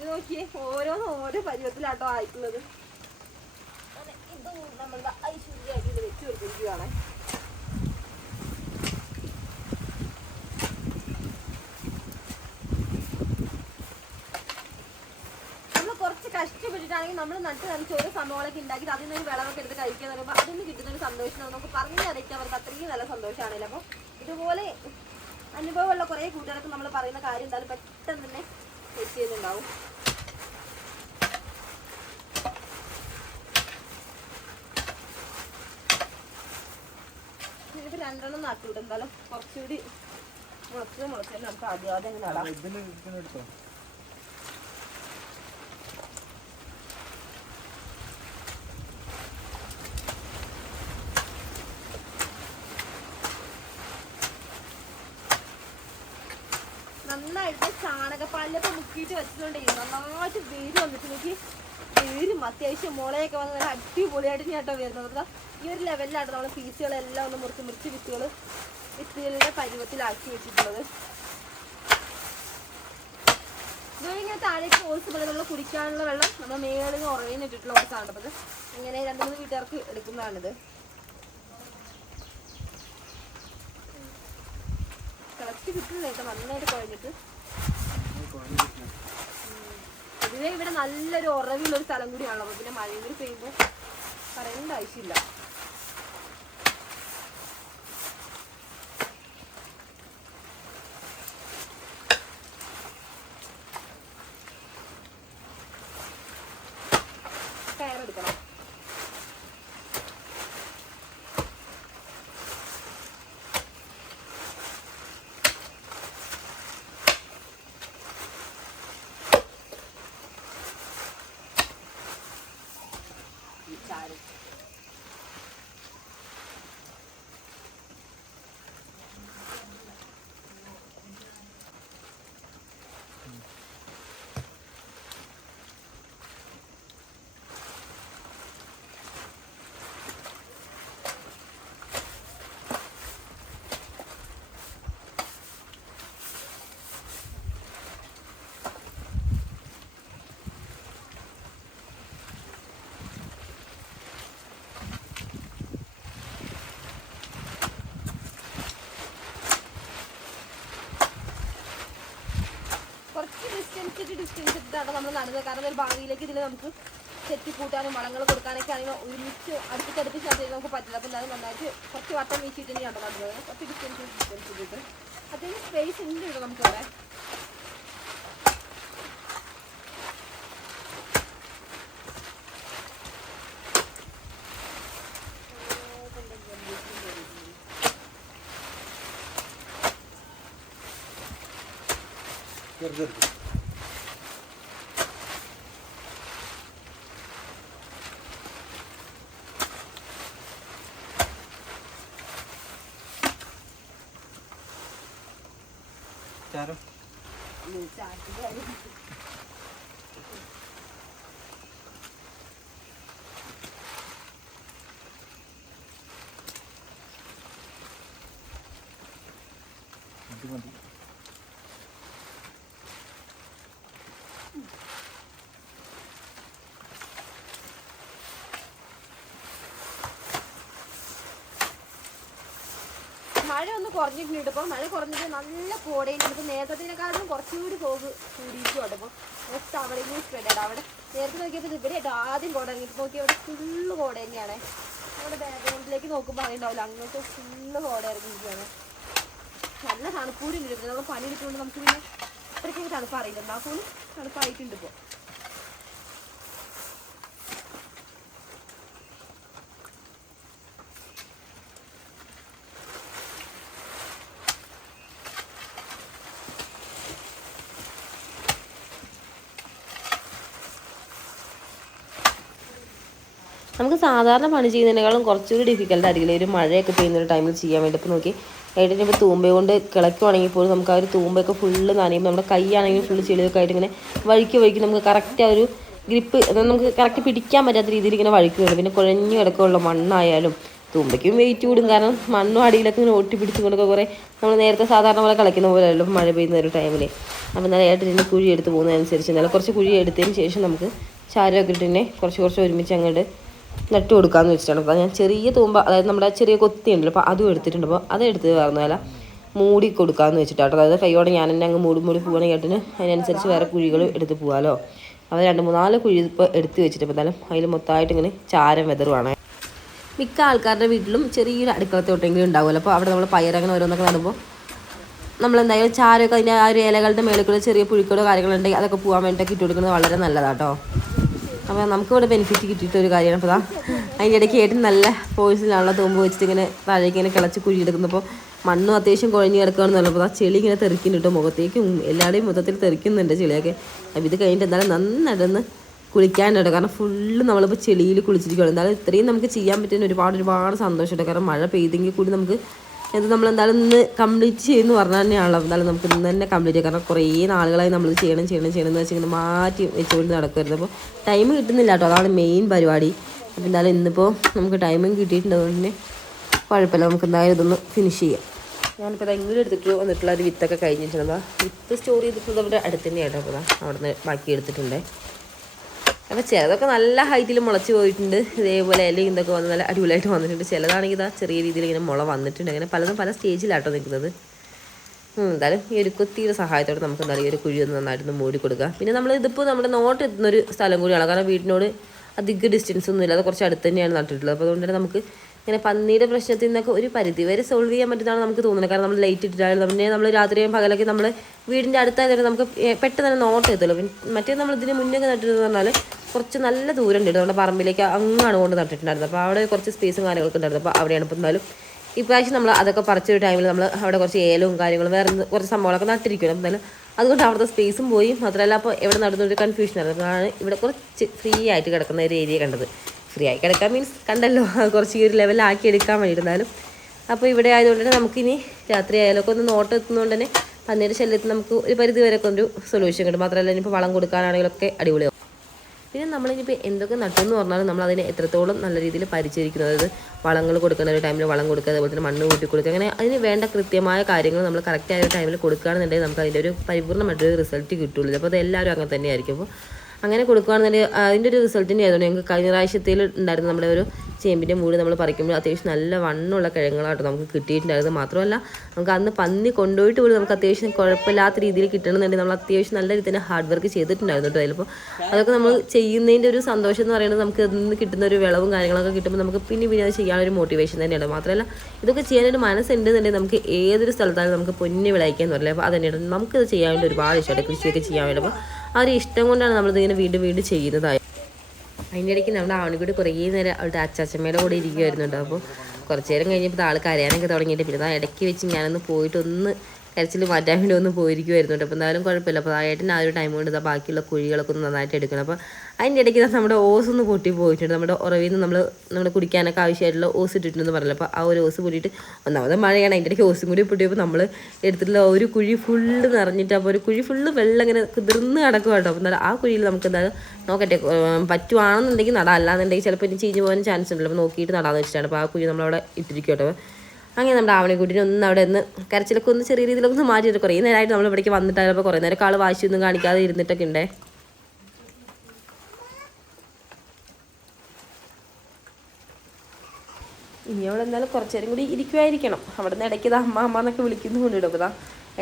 ഇത് നോക്കിയേ, ഓരോ പരുവത്തിലാട്ടോ ആയിട്ടുള്ളത്. ഇത് നമ്മളുടെ ഐശ്വര്യമായിട്ട് ഇത് വെച്ച് കൊടുത്തിരിക്കുകയാണ്. നമ്മൾ കുറച്ച് കഷ്ടപ്പെട്ടിട്ടാണെങ്കിൽ നമ്മൾ നട്ട് നനച്ച് ഓരോ സംഭവങ്ങളൊക്കെ ഉണ്ടാക്കിയിട്ട് അതിൽ നിന്ന് വിളവൊക്കെ എടുത്ത് കഴിക്കാൻ പറയുമ്പോൾ അതിൽ നിന്ന് കിട്ടുന്നൊരു സന്തോഷം നമുക്ക് പറഞ്ഞറിയിക്കാൻ അവർക്ക് അത്രയും നല്ല സന്തോഷമാണല്ലോ. അപ്പോൾ ഇതുപോലെ അനുഭവമുള്ള കുറേ കൂട്ടുകാർക്ക് നമ്മൾ പറയുന്ന കാര്യം എന്തായാലും പെട്ടെന്ന് തന്നെ സെറ്റ് ചെയ്യുന്നുണ്ടാവും. ഇതിപ്പോൾ രണ്ടെണ്ണം നട്ടുവിട്ട് എന്തായാലും കുറച്ചുകൂടി മുളച്ച് നമുക്ക് ആദ്യം ഇങ്ങനെ നടാം. നന്നായിട്ട് ചാണകപ്പാലിലൊക്കെ മുക്കിയിട്ട് വെച്ചിട്ടുണ്ടേ നന്നായിട്ട് വേര് വന്നിട്ട് നോക്കി വേരും അത്യാവശ്യം മുളയൊക്കെ വന്ന് നല്ല അടിപൊളിയായിട്ട് കേട്ടോ വരുന്നത്. ഈ ഒരു ലെവലിലാണ് നമ്മൾ പീസുകളെല്ലാം ഒന്ന് മുറിച്ച് വിത്തുകളുടെ പരുവത്തിലാക്കി വെച്ചിട്ടുള്ളത്. ഇങ്ങനെ താഴേക്ക് ഓൾസ് പോലെ നമ്മൾ കുടിക്കാനുള്ള വെള്ളം നമ്മൾ മേളിൽ ഉറവിന്നിട്ടിട്ടുള്ള ഓൾസാണ്. അപ്പം ഇങ്ങനെ 2-3 വീട്ടുകാർക്ക് എടുക്കുന്നതാണിത്. തിളച്ച് കിട്ടുന്നില്ല നന്നായിട്ട് കുഴഞ്ഞിട്ട്. ഇതിനെ ഇവിടെ നല്ലൊരു ഉറവിലൊരു സ്ഥലം കൂടിയാണല്ലോ. അപ്പോൾ പിന്നെ മഴയും കൂടി പെയ്യുമ്പോൾ പറയേണ്ട ആവശ്യമില്ല. കയറെടുക്കണം. ഡിസ്റ്റൻസ് ഇട്ടിട്ടാണ് നമ്മൾ നടുന്നത്. കാരണം ഒരു ഭാവിയിലേക്ക് ഇതിൽ നമുക്ക് ചെത്തി കൂട്ടാനും വളങ്ങൾ കൊടുക്കാനൊക്കെ ആണെങ്കിൽ ഒരുമിച്ച് അടുപ്പിച്ച് നടുന്നത് നമുക്ക് പറ്റില്ല. അപ്പം അത് നന്നായിട്ട് കുറച്ച് വട്ടം വീശിയിട്ട് തന്നെയാണ് നടുന്നത്. കുറച്ച് ഡിസ്റ്റൻസ് ഇട്ടിട്ട് അത്യാവശ്യം സ്പേസ് ഉണ്ട് ഇവിടെ നമുക്കിവിടെ. ചെറുതെടുക്കും. ചാരം ഇത് മതി. മഴ ഒന്ന് കുറഞ്ഞിട്ടുണ്ട്. ഇപ്പോൾ മഴ കുറഞ്ഞിട്ട് നല്ല കോടയുണ്ട്. ഇപ്പോൾ നേരത്തേക്കാളും കുറച്ചുകൂടി പോക്ക് കൂടിയിട്ടുണ്ട്. അപ്പോൾ ജസ്റ്റ് അവിടെയും സ്പ്രെഡ് ആയിട്ട് അവിടെ നേരത്തെ നോക്കിയപ്പോൾ ഇവിടെയായിട്ട് ആദ്യം കോട ഇറങ്ങിയിട്ട് നോക്കി അവിടെ ഫുള്ള് കോട തന്നെയാണ്. നമ്മുടെ ബാക്ക്ഗ്രൗണ്ടിലേക്ക് നോക്കുമ്പോൾ അറിയണ്ടാവില്ല, അങ്ങോട്ട് ഫുള്ള് കോട ഇറങ്ങിയിരിക്കുകയാണ്. നല്ല തണുപ്പൂടി ഉണ്ട്. നമ്മൾ പണിയെടുക്കുകൊണ്ട് നമുക്ക് പിന്നെ അത്രയ്ക്ക് തണുപ്പ് അറിയില്ല, എന്നാൽ പോലും തണുപ്പായിട്ടുണ്ട് ഇപ്പോൾ. നമുക്ക് സാധാരണ പണി ചെയ്യുന്നതിനേക്കാളും കുറച്ചുകൂടി ഡിഫിക്കൽട്ട് ആയിരിക്കില്ല ഒരു മഴയൊക്കെ പെയ്യുന്ന ഒരു ടൈമിൽ ചെയ്യാൻ വേണ്ടി. ഇപ്പോൾ നോക്കി ഏട്ടന് ഇപ്പോൾ തൂമ്പ കൊണ്ട് കിളയ്ക്കുവാണെങ്കിൽ പോലും നമുക്ക് ആ ഒരു തൂമ്പയൊക്കെ ഫുള്ള് നനയുമ്പോൾ നമ്മുടെ കൈയാണെങ്കിലും ഫുള്ള് ചെളിയൊക്കെ ആയിട്ട് ഇങ്ങനെ വഴിക്ക് നമുക്ക് കറക്റ്റ് ആ ഒരു ഗ്രിപ്പ് നമുക്ക് കറക്റ്റ് പിടിക്കാൻ പറ്റാത്ത രീതിയിൽ ഇങ്ങനെ വഴിക്ക് വരും. പിന്നെ കുഴഞ്ഞു കിടക്കുള്ള മണ്ണായാലും തൂമ്പയ്ക്കും വെയിറ്റ് കൂടും, കാരണം മണ്ണും അടിയിലൊക്കെ ഇങ്ങനെ ഒട്ടിപ്പിടിച്ചുകൊണ്ടൊക്കെ കുറേ നമ്മൾ നേരത്തെ സാധാരണ പോലെ കളിക്കുന്ന പോലെ അല്ലോ മഴ പെയ്യുന്ന ഒരു ടൈമിൽ. അപ്പോൾ എന്നാലും ഏട്ടന് കുഴി എടുത്ത് പോകുന്നതനുസരിച്ച് എന്നാലും കുറച്ച് കുഴി എടുത്തതിന് ശേഷം നമുക്ക് ചാരമൊക്കെ ഇട്ടിനെ കുറച്ച് ഒരുമിച്ച് അങ്ങോട്ട് നട്ട് കൊടുക്കാമെന്ന് വെച്ചിട്ടാണ്. അപ്പോൾ ഞാൻ ചെറിയ തൂമ്പ, അതായത് നമ്മുടെ ചെറിയ കൊത്തി ഉണ്ടല്ലോ, അപ്പോൾ അതും എടുത്തിട്ടുണ്ട്. അപ്പോൾ അതെടുത്ത് പറഞ്ഞാൽ മൂടി കൊടുക്കാമെന്ന് വെച്ചിട്ടാട്ടോ. അതായത് കൈയോടെ ഞാൻ തന്നെ അങ്ങ് മൂടി പോവുകയാണെങ്കിൽ ഏട്ടന് അതിനനുസരിച്ച് വേറെ കുഴികൾ എടുത്ത് പോകാമല്ലോ. അവർ 2-3-4 കുഴി ഇപ്പോൾ എടുത്ത് വെച്ചിട്ട് ഇപ്പോൾ എന്നാലും അതിൽ മൊത്തമായിട്ട് ഇങ്ങനെ ചാരം വെതറുവാണ്. മിക്ക ആൾക്കാരുടെ വീട്ടിലും ചെറിയൊരു അടുക്കളത്തോട്ടെങ്കിലും ഉണ്ടാവുമല്ലോ. അപ്പോൾ അവിടെ നമ്മൾ പയറങ്ങനെ ഓരോന്നൊക്കെ നടുമ്പോൾ നമ്മളെന്തായാലും ചാരമൊക്കെ അതിൻ്റെ ആ ഒരു ഇലകളുടെ മേളിൽ കൂടെ ചെറിയ പുഴുക്കളോ കാര്യങ്ങളുണ്ടെങ്കിൽ അതൊക്കെ പോകാൻ വേണ്ടിയിട്ടൊക്കെ ഇട്ട് കൊടുക്കുന്നത് വളരെ നല്ലതാട്ടോ. അപ്പോൾ നമുക്കിവിടെ ബെനിഫിറ്റ് കിട്ടിയിട്ടൊരു കാര്യമാണ്. അപ്പോൾ അതിൻ്റെ ഇടയ്ക്ക് ഏറ്റവും നല്ല ഫോഴ്സിലുള്ള തൂമ്പ് വെച്ചിട്ട് ഇങ്ങനെ താഴേക്ക് ഇങ്ങനെ കിളച്ച് കുഴിയെടുക്കുന്നപ്പോൾ മണ്ണും അത്യാവശ്യം കുഴഞ്ഞ് കിടക്കുകയാണെന്ന് പറഞ്ഞപ്പോൾ ആ ചെളി ഇങ്ങനെ തെറിക്കുന്നുണ്ട്, മുഖത്തേക്കും എല്ലാവരുടെയും മൊത്തത്തിൽ തെറിക്കുന്നുണ്ട് ചെളിയൊക്കെ. അപ്പോൾ ഇത് കഴിഞ്ഞിട്ട് എന്തായാലും നന്നായിട്ടൊന്ന് കുളിക്കാനുണ്ട്, കാരണം ഫുള്ള് നമ്മളിപ്പോൾ ചെളിയിൽ കുളിച്ചിരിക്കുകയാണ്. എന്തായാലും ഇത്രയും നമുക്ക് ചെയ്യാൻ പറ്റുന്ന ഒരുപാട് സന്തോഷമുണ്ട്. കാരണം മഴ പെയ്തെങ്കിൽ കൂടി നമുക്ക് നമ്മളെന്തായാലും ഇന്ന് കംപ്ലീറ്റ് ചെയ്യുമെന്ന് പറഞ്ഞാൽ തന്നെയാണല്ലോ. എന്തായാലും നമുക്ക് ഇന്ന് തന്നെ കംപ്ലീറ്റ് ചെയ്യാം, കാരണം കുറേ നാളുകളായി നമ്മൾ ചെയ്യണം എന്ന് വെച്ചിങ്ങനെ മാറ്റി വെച്ചുകൊണ്ട് നടക്കരുത്. അപ്പോൾ ടൈം കിട്ടുന്നില്ല കേട്ടോ, അതാണ് മെയിൻ പരിപാടി. അപ്പോൾ എന്തായാലും ഇന്നിപ്പോൾ നമുക്ക് ടൈമും കിട്ടിയിട്ടുണ്ട്, അതുകൊണ്ട് തന്നെ കുഴപ്പമില്ല, നമുക്ക് എന്തായാലും ഇതൊന്ന് ഫിനിഷ് ചെയ്യാം. ഞാനിപ്പോൾ ഇങ്ങോട്ട് എടുത്തിട്ട് വന്നിട്ടുള്ള ഒരു വിത്തൊക്കെ കഴിഞ്ഞിട്ടുണ്ട്. വിത്ത് സ്റ്റോർ ചെയ്തിട്ടുള്ളത് അവിടെ അടുത്ത് തന്നെയാണ് കേട്ടോ. അപ്പോൾ അവിടെ നിന്ന് ബാക്കി എടുത്തിട്ടുണ്ട്. അപ്പോൾ ചിലതൊക്കെ നല്ല ഹൈറ്റിൽ മുളച്ച് പോയിട്ടുണ്ട്, ഇതേപോലെ അല്ലെങ്കിൽ ഇതൊക്കെ വന്ന് നല്ല അടിപൊളിയായിട്ട് വന്നിട്ടുണ്ട്. ചിലതാണെങ്കിൽ ഇതാ ചെറിയ രീതിയിൽ ഇങ്ങനെ മുള വന്നിട്ടുണ്ട്. അങ്ങനെ പലതും പല സ്റ്റേജിലാട്ടോ നിൽക്കുന്നത്. എന്തായാലും ഈ ഒരു കൊത്തിയുടെ സഹായത്തോടെ നമുക്ക് എന്തായാലും ഈ ഒരു കുഴി ഒന്ന് നന്നായിട്ടൊന്ന് മൂടി കൊടുക്കുക. പിന്നെ നമ്മൾ ഇതിപ്പോൾ നമ്മുടെ നോട്ട് എത്തുന്നൊരു സ്ഥലം കൂടിയാണ്, കാരണം വീടിനോട് അധിക ഡിസ്റ്റൻസ് ഒന്നും ഇല്ലാതെ കുറച്ച് അടുത്ത് തന്നെയാണ് നട്ടിട്ടുള്ളത്. അപ്പോൾ അതുകൊണ്ട് തന്നെ നമുക്ക് ഇങ്ങനെ പന്നിയുടെ പ്രശ്നത്തിൽ നിന്നൊക്കെ ഒരു പരിധി വരെ സോൾവ് ചെയ്യാൻ പറ്റുന്നതാണ് നമുക്ക് തോന്നുന്നത്. കാരണം നമ്മൾ ലൈറ്റ് ഇട്ടിട്ടാണ് പിന്നെ നമ്മൾ രാത്രിയും പകലൊക്കെ നമ്മൾ വീടിൻ്റെ അടുത്തായിട്ട് നമുക്ക് പെട്ടെന്ന് തന്നെ നോട്ട് എത്തുമല്ലോ. പിന്നെ മറ്റേ നമ്മൾ ഇതിന് മുന്നേ നട്ടിട്ടെന്ന് പറഞ്ഞാൽ കുറച്ച് നല്ല ദൂരം ഉണ്ട്, നമ്മുടെ പറമ്പിലേക്ക് അങ്ങാണ് കൊണ്ട് നട്ടിട്ടുണ്ടായിരുന്നു. അപ്പോൾ അവിടെ കുറച്ച് സ്പേസും കാര്യങ്ങളൊക്കെ ഉണ്ടായിരുന്നു. അപ്പോൾ അവിടെയാണ് ഇപ്പോൾ എന്തായാലും ഇപ്രാവശ്യം നമ്മൾ അതൊക്കെ പറിച്ചൊരു ടൈമിൽ നമ്മൾ അവിടെ കുറച്ച് ഏലവും കാര്യങ്ങളും വേറെ കുറച്ച് സംഭവങ്ങളൊക്കെ നട്ടിരിക്കണം. എന്തായാലും അതുകൊണ്ട് അവിടുത്തെ സ്പേസും പോയി, മാത്രമല്ല അപ്പോൾ എവിടെ നടന്നൊരു കൺഫ്യൂഷനായിരുന്നു. അപ്പോഴാണ് ഇവിടെ കുറച്ച് ഫ്രീ ആയിട്ട് കിടക്കുന്ന ഒരു ഏരിയ കണ്ടത്. ഫ്രീ ആയി കിടക്കാൻ മീൻസ് കണ്ടല്ലോ, കുറച്ച് ഈ ഒരു ലെവലാക്കി എടുക്കാൻ വേണ്ടിയിരുന്നാലും. അപ്പോൾ ഇവിടെ ആയതുകൊണ്ട് തന്നെ നമുക്കിനി രാത്രി ആയാലൊക്കെ ഒന്ന് നോട്ട് എത്തുന്നതുകൊണ്ട് തന്നെ പന്നിയുടെ ശല്യത്തിൽ നമുക്ക് ഒരു പരിധി വരെയൊക്കെ ഒരു സൊല്യൂഷൻ കിട്ടും. മാത്രമല്ല ഇനിയിപ്പോൾ വളം കൊടുക്കാനാണെങ്കിലൊക്കെ അടിപൊളിയാവും. പിന്നെ നമ്മളിനിപ്പോൾ എന്തൊക്കെ നട്ടെന്ന് പറഞ്ഞാലും നമ്മൾ അതിനെ എത്രത്തോളം നല്ല രീതിയിൽ പരിചരിക്കുന്നത്, അതായത് വളങ്ങൾ കൊടുക്കുന്ന ഒരു ടൈമിൽ വളം കൊടുക്കുക, അതുപോലെ തന്നെ മണ്ണ് കൂട്ടി കൊടുക്കുക, അങ്ങനെ അതിന് വേണ്ട കൃത്യമായ കാര്യങ്ങൾ നമ്മൾ കറക്റ്റായ ഒരു ടൈമിൽ കൊടുക്കുകയാണെന്നുണ്ടെങ്കിൽ നമുക്ക് അതിൻ്റെ ഒരു പരിപൂർണ്ണമായിട്ടൊരു റിസൾട്ട് കിട്ടുള്ളൂ. അപ്പോൾ അത് എല്ലാവരും അങ്ങനെ തന്നെയായിരിക്കും. അപ്പോൾ അങ്ങനെ കൊടുക്കുകയാണെന്നുണ്ടെങ്കിൽ അതിൻ്റെ ഒരു റിസൾട്ടിൻ്റെ ആയതുകൊണ്ട് ഞങ്ങൾക്ക് കഴിഞ്ഞ പ്രാവശ്യത്തിൽ ഉണ്ടായിരുന്ന നമ്മുടെ ഒരു ചേമ്പിൻ്റെ മൂട് നമ്മൾ പറിക്കുമ്പോൾ അത്യാവശ്യം നല്ല വണ്ണമുള്ള കിഴങ്ങുകളായിട്ട് നമുക്ക് കിട്ടിയിട്ടുണ്ടായിരുന്നു. മാത്രമല്ല നമുക്ക് അന്ന് പന്നി കൊണ്ടുപോയിട്ട് പോലും നമുക്ക് അത്യാവശ്യം കുഴപ്പമില്ലാത്ത രീതിയിൽ കിട്ടണമെന്നുണ്ടെങ്കിൽ നമ്മൾ അത്യാവശ്യം നല്ല രീതിയിൽ തന്നെ ഹാർഡ് വർക്ക് ചെയ്തിട്ടുണ്ടായിരുന്നു കേട്ടോ. അതിലിപ്പോൾ അതൊക്കെ നമ്മൾ ചെയ്യുന്നതിൻ്റെ ഒരു സന്തോഷം എന്ന് പറയുന്നത് നമുക്ക് അതിൽ നിന്ന് കിട്ടുന്ന ഒരു വിളവും കാര്യങ്ങളൊക്കെ കിട്ടുമ്പോൾ നമുക്ക് പിന്നെ അത് ചെയ്യാനൊരു മോട്ടിവേഷൻ തന്നെയാണ്. മാത്രമല്ല ഇതൊക്കെ ചെയ്യാനൊരു മനസ്സുണ്ടെന്നുണ്ടെങ്കിൽ നമുക്ക് ഏതൊരു സ്ഥലത്തായാലും നമുക്ക് പൊന്നി വിളയിക്കാൻ പറയില്ല. അപ്പോൾ അതന്നെയാണ് നമുക്കിത് ചെയ്യാൻ വേണ്ടി ഒരുപാട് ഇഷ്ടമാണ്, കൃഷിയൊക്കെ ചെയ്യാൻ വേണ്ടി. അപ്പോൾ ആ ഒരു ഇഷ്ടം കൊണ്ടാണ് നമ്മളിതിങ്ങനെ വീണ്ടും ചെയ്യുന്നതായി. അതിൻ്റെ ഇടയ്ക്ക് നമ്മുടെ ആണിക്കൂടി കുറേ നേരം അവളുടെ അച്ചാച്ചമ്മയുടെ കൂടെ ഇരിക്കുമായിരുന്നുണ്ട്. അപ്പോൾ കുറച്ച് നേരം കഴിഞ്ഞപ്പോൾ ആൾ കരയാനൊക്കെ തുടങ്ങിയിട്ട് പിന്നെ ആ ഇടയ്ക്ക് വെച്ച് ഞാനൊന്ന് പോയിട്ടൊന്ന് കരച്ചിൽ മാറ്റാൻ വേണ്ടി ഒന്ന് പോയിരിക്കുമായിരുന്നു കേട്ടോ. അപ്പോൾ എന്തായാലും കുഴപ്പമില്ല. അപ്പോൾ ഏട്ടൻ ആ ഒരു ടൈം കൊണ്ട് ഇതാ ബാക്കിയുള്ള കുഴികളൊക്കെ ഒന്ന് നന്നായിട്ട് എടുക്കണം. അപ്പോൾ അതിൻ്റെ ഇടയ്ക്ക് നമ്മുടെ ഓസ് ഒന്ന് പൊട്ടി പോയിട്ടുണ്ട്. നമ്മുടെ ഉറവിൽ നിന്ന് നമ്മൾ കുടിക്കാനൊക്കെ ആവശ്യമായിട്ടുള്ള ഓസ് ഇട്ടിട്ടുണ്ടെന്ന് പറഞ്ഞല്ലോ. അപ്പോൾ ആ ഒരു ഓസ് പൊട്ടിയിട്ട് ഒന്നാമത് മഴയാണ്, അതിൻ്റെ ഇടയ്ക്ക് ഓസും കൂടി പൊട്ടിയപ്പോൾ നമ്മൾ എടുത്തിട്ടുള്ള ഒരു കുഴി ഫുള്ള് നിറഞ്ഞിട്ട് അപ്പോൾ ഒരു കുഴി ഫുള്ള് വെള്ളം ഇങ്ങനെ കുതിർന്ന് കിടക്കും കേട്ടോ. അപ്പോൾ എന്തായാലും ആ കുഴിയിൽ നമുക്ക് എന്തായാലും നോക്കട്ടെ, പറ്റുവാണെന്നുണ്ടെങ്കിൽ നടാം, അല്ലാന്നുണ്ടെങ്കിൽ ചിലപ്പോൾ ഇനി ചീഞ്ഞ് പോകാൻ ചാൻസ് ഉണ്ടല്ലോ. അപ്പോൾ നോക്കിയിട്ട് നടാമെന്ന് വെച്ചിട്ടാണ്. അപ്പോൾ ആ കുഴി നമ്മളവിടെ ഇട്ടിരിക്കും കേട്ടോ. അങ്ങനെ നമ്മുടെ ആവണിക്കുട്ടിനെ ഒന്ന് അവിടെ നിന്ന് കരച്ചിലൊക്കെ ഒന്ന് ചെറിയ രീതിയിലൊക്കെ ഒന്ന് മാറ്റിയിട്ട് കുറേ നേരമായിട്ട് നമ്മൾ ഇവിടേക്ക് വന്നിട്ടാണ്. അപ്പോൾ കുറേ നേരം ആൾ വാശിയൊന്നും കാണിക്കാതെ ഇരുന്നിട്ടൊക്കെ ഉണ്ടേ. ഇനി അവൾ എന്തായാലും കുറച്ച് നേരം കൂടി ഇരിക്കുമായിരിക്കണം. അവിടെ നിന്ന് ഇടയ്ക്ക് അമ്മ അമ്മ എന്നൊക്കെ വിളിക്കുന്നുണ്ട് കേട്ടോ. അപ്പോൾ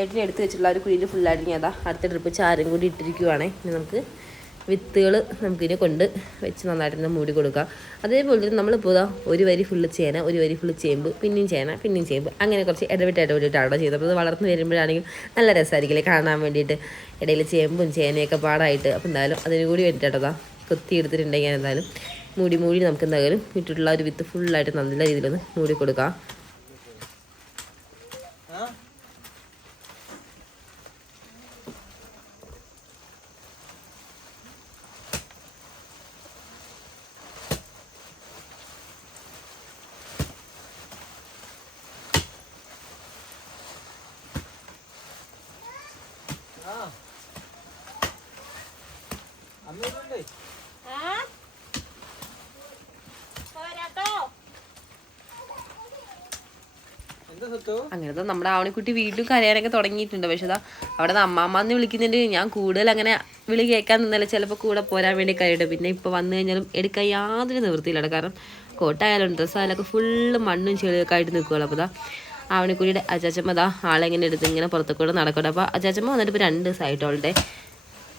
ഏട്ടിനെ എടുത്ത് വെച്ചിട്ടുള്ള ഒരു കുഴിയിൽ ഫുള്ളായിട്ട് ഞാൻ അടുത്ത ട്രിപ്പ് ചാരം കൂടി ഇട്ടിരിക്കുവാണേ. ഇനി നമുക്ക് വിത്തുകൾ നമുക്കിതിനെ കൊണ്ട് വെച്ച് നന്നായിട്ട് തന്നെ മൂടി കൊടുക്കാം. അതേപോലെ തന്നെ നമ്മളിപ്പോൾ ഒരു വരി ഫുള്ള് ചേന, ഒരു വരി ഫുള്ള് ചേമ്പ്, പിന്നെയും ചേന, പിന്നെയും ചേമ്പ്, അങ്ങനെ കുറച്ച് ഇടവിട്ടാണ് ചെയ്തത്. അപ്പോൾ അത് വളർന്ന് വരുമ്പോഴാണെങ്കിൽ നല്ല രസമായിരിക്കില്ലേ കാണാൻ വേണ്ടിയിട്ട്, ഇടയിൽ ചേമ്പും ചേനയൊക്കെ പാടായിട്ട്. അപ്പോൾ എന്തായാലും അതിന് കൂടി വേണ്ടിയിട്ടതാ കൊത്തി എടുത്തിട്ടുണ്ടെങ്കിൽ എന്തായാലും മൂടി നമുക്ക് എന്തായാലും ഇട്ടിട്ടുള്ള ഒരു വിത്ത് ഫുള്ളായിട്ട് നല്ല രീതിയിലൊന്ന് മൂടി കൊടുക്കാം. അങ്ങനത്തെ നമ്മുടെ ആവണിക്കുട്ടി വീട്ടിൽ കരയാനൊക്കെ തുടങ്ങിയിട്ടുണ്ട്. പക്ഷെ അതാ അവിടെ നിന്ന് അമ്മാമ്മന്ന് വിളിക്കുന്നുണ്ട്. ഞാൻ കൂടുതൽ അങ്ങനെ വിളി കേൾക്കാൻ നിന്നല്ല, ചിലപ്പോൾ കൂടെ പോരാൻ വേണ്ടി കരയിട്ട്. പിന്നെ ഇപ്പോൾ വന്നു കഴിഞ്ഞാലും എടുക്കാൻ യാതൊരു നിവൃത്തിയില്ല. കാരണം കോട്ടായാലും ഡ്രസ്സായാലൊക്കെ ഫുള്ള് മണ്ണും ചെളിയൊക്കെ ആയിട്ട് നിൽക്കുകയുള്ളൂ. അപ്പോൾ ആവണിക്കുട്ടിയുടെ അച്ചാച്ചമ്മ ആളെങ്ങനെ എടുത്ത് ഇങ്ങനെ പുറത്തേക്കൂടെ നടക്കട്ടെ. അപ്പോൾ അച്ചാച്ചമ്മ വന്നിട്ട് ഇപ്പോൾ 2 ദിവസമായിട്ടോളുടെ.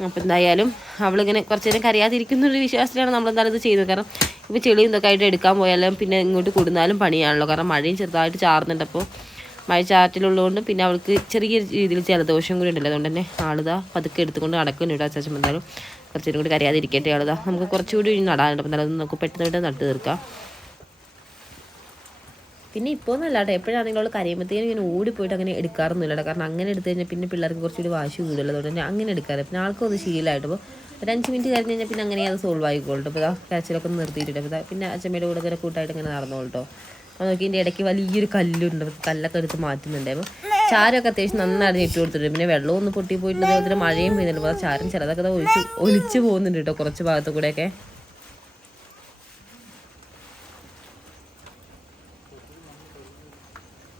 അപ്പോൾ എന്തായാലും അവളിങ്ങനെ കുറച്ച് നേരം കരയാതിരിക്കുന്നൊരു വിശ്വാസത്തിലാണ് നമ്മളെന്തായാലും ഇത് ചെയ്യുന്നത്. കാരണം ഇപ്പോൾ ചെളിയും ഇതൊക്കെ ആയിട്ട് എടുക്കാൻ പോയാലും പിന്നെ ഇങ്ങോട്ട് കൊടുന്നാലും പണിയാണല്ലോ. കാരണം മഴയും ചെറുതായിട്ട് ചാറുന്നുണ്ട്. അപ്പോൾ മഴ ചാറ്റിലുള്ളതുകൊണ്ട് പിന്നെ അവൾക്ക് ചെറിയ രീതിയിൽ ജലദോഷം കൂടി ഉണ്ടല്ലോ. അതുകൊണ്ട് തന്നെ ആളിതാ പതുക്കെ എടുത്തുകൊണ്ട് നടക്കുന്നുണ്ട്. അച്ചാച്ചൻ എന്തായാലും കുറച്ചുകൂടി കൂടി കരയാതിരിക്കട്ടെ. ആളിതാ നമുക്ക് കുറച്ചുകൂടി നടാനുണ്ട്. അപ്പോൾ എന്തായാലും നമുക്ക് പെട്ടെന്ന് നട്ട് തീർക്കാം. പിന്നെ ഇപ്പോൾ ഒന്നല്ല കേട്ടോ, എപ്പോഴാണെങ്കിലും അവൾ കരയുമ്പോഴത്തേനും ഇങ്ങനെ ഓടിപ്പോയിട്ട് അങ്ങനെ എടുക്കാറൊന്നുമില്ല. കാരണം അങ്ങനെ എടുത്തു കഴിഞ്ഞാൽ പിന്നെ പിള്ളേർക്ക് കുറച്ചുകൂടി വാശി കൂടുതൽ. അതുകൊണ്ട് തന്നെ അങ്ങനെ എടുക്കാറ്. പിന്നെ ആൾക്കൊന്ന് ശീലമായിട്ട് ഇപ്പോൾ ഒരു 5 മിനിറ്റ് കഴിഞ്ഞ് കഴിഞ്ഞാൽ പിന്നെ അങ്ങനെ അത് സോൾവ് ആയിക്കോളൂ. അപ്പോൾ കരച്ചിലൊക്കെ ഒന്ന് നിർത്തിയിട്ടുണ്ട്. അപ്പോൾ പിന്നെ അച്ഛമ്മയുടെ കൂടെ ഇങ്ങനെ കൂട്ടായിട്ട് ഇങ്ങനെ നടന്നോളൂ. അപ്പോൾ നോക്കി ഇതിൻ്റെ ഇടയ്ക്ക് വലിയൊരു കല്ലുണ്ട്. കല്ലൊക്കെ എടുത്ത് മാറ്റുന്നുണ്ട്. അപ്പോൾ ചാരമൊക്കെ അത്യാവശ്യം നന്നായിട്ട് ഇട്ട് കൊടുത്തിട്ടുണ്ട്. പിന്നെ വെള്ളവും ഒന്ന് പൊട്ടി പോയിട്ടുണ്ട്. അതേപോലെ മഴയും പെയ്യുന്നുണ്ട്. അപ്പോൾ ചാരം ചിലതൊക്കെ ഒലിച്ച് പോകുന്നുണ്ട് കേട്ടോ കുറച്ച് ഭാഗത്തു കൂടെയൊക്കെ.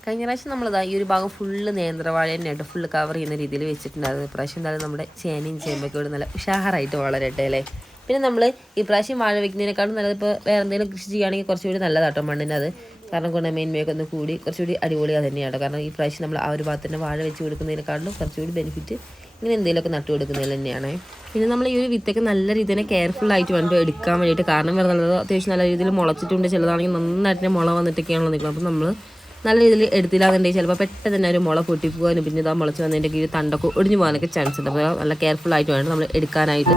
കഴിഞ്ഞ പ്രാവശ്യം നമ്മളിതാ ഈ ഒരു ഭാഗം ഫുള്ള് നേന്ത്രവാഴ തന്നെയായിട്ട് ഫുള്ള് കവർ ചെയ്യുന്ന രീതിയിൽ വെച്ചിട്ടുണ്ടായിരുന്നു. ഇപ്രാവശ്യം എന്തായാലും നമ്മുടെ ചേനയും ചേമ്പൊക്കെ ഇവിടെ നല്ല ഉഷാറായിട്ട് വളരട്ടെ അല്ലേ. പിന്നെ നമ്മൾ ഈ പ്രാവശ്യം വാഴ വെക്കുന്നതിനേക്കാളും നല്ലത് ഇപ്പോൾ വേറെ എന്തെങ്കിലും കൃഷി ചെയ്യുകയാണെങ്കിൽ കുറച്ചുകൂടി നല്ലതാട്ടോ മണ്ണിന്. അത് കാരണം ഗുണമേന്മയൊക്കെ ഒന്ന് കൂടി കുറച്ചുകൂടി അടിപൊളിയാണ് തന്നെയാണ്. കാരണം ഈ പ്രാവശ്യം നമ്മൾ ആ ഒരു ഭാഗത്ത് തന്നെ വാഴ വെച്ച് കൊടുക്കുന്നതിനേക്കാളും കുറച്ചുകൂടി ബെനിഫിറ്റ് ഇങ്ങനെ എന്തെങ്കിലുമൊക്കെ നട്ടു കൊടുക്കുന്നതിൽ തന്നെയാണ്. പിന്നെ നമ്മൾ ഈ ഒരു വിത്തൊക്കെ നല്ല രീതിയിൽ കെയർഫുൾ ആയിട്ട് വേണ്ട എടുക്കാൻ വേണ്ടിയിട്ട്. കാരണം വേറെ നല്ലത് അത്യാവശ്യം നല്ല രീതിയിൽ മുളച്ചിട്ടുണ്ട്. ചിലതാണെങ്കിൽ നന്നായിട്ട് തന്നെ മുള വന്നിട്ടൊക്കെയാണല്ലോ നിൽക്കുന്നത്. അപ്പോൾ നമ്മൾ നല്ല രീതിയിൽ എടുത്തില്ലാന്നുണ്ടെങ്കിൽ ചിലപ്പോൾ പെട്ടെന്ന് തന്നെ ഒരു മുള പൊട്ടിപ്പോകാനും പിന്നെ ഇതാ മുളച്ച് വന്നതിൻ്റെ കീഴിൽ തണ്ടൊക്കെ ഒടിഞ്ഞു പോകാനൊക്കെ ചാൻസ് ഉണ്ട്. അപ്പോൾ നല്ല കെയർഫുൾ ആയിട്ട് വേണം നമ്മൾ എടുക്കാനായിട്ട്.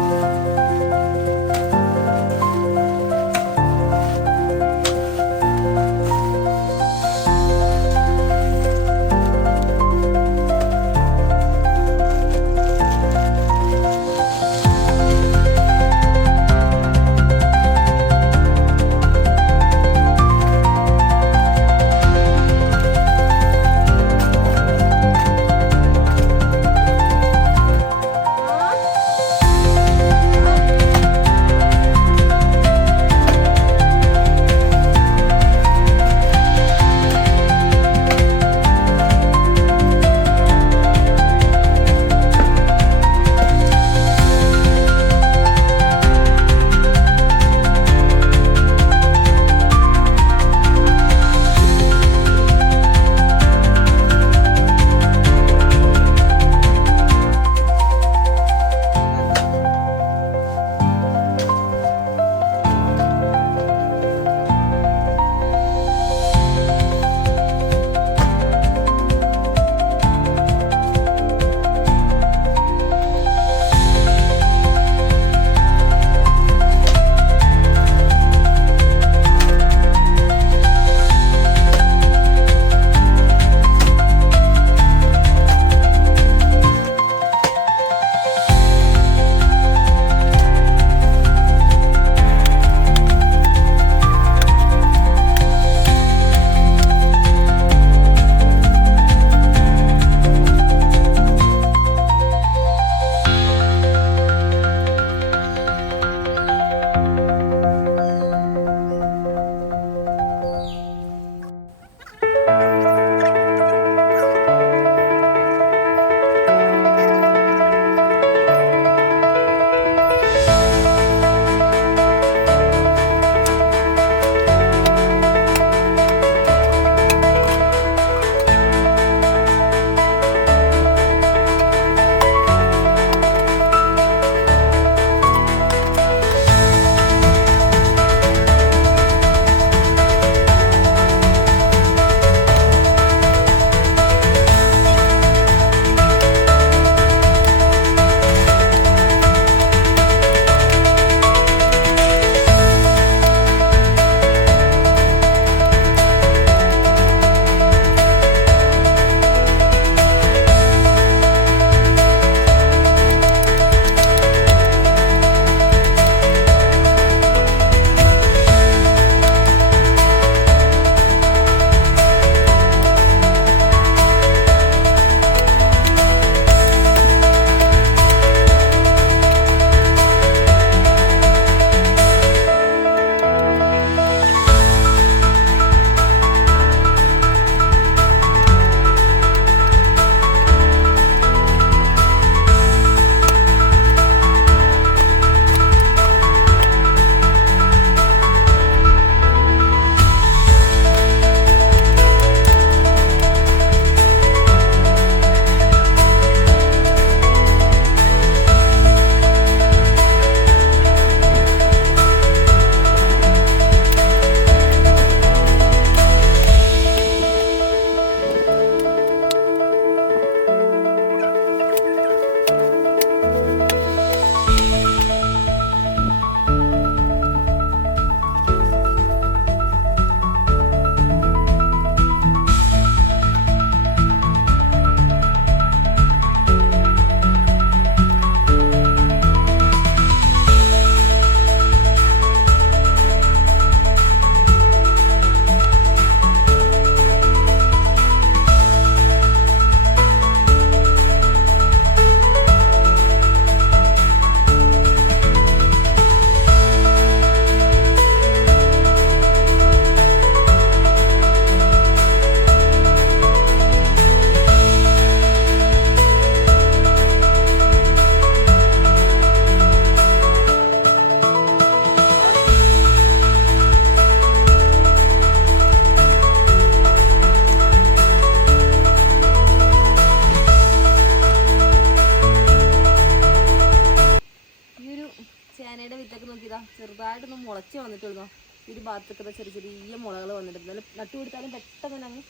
കുറച്ച് വന്നിട്ടുള്ളൂ. ഈ ഒരു ഭാഗത്തൊക്കെ ചെറിയ ചെറിയ മുളകൾ വന്നിട്ടുണ്ട്. എന്നാലും നട്ടുപിടിച്ചാലും പെട്ടെന്ന് തന്നെ അങ്ങ്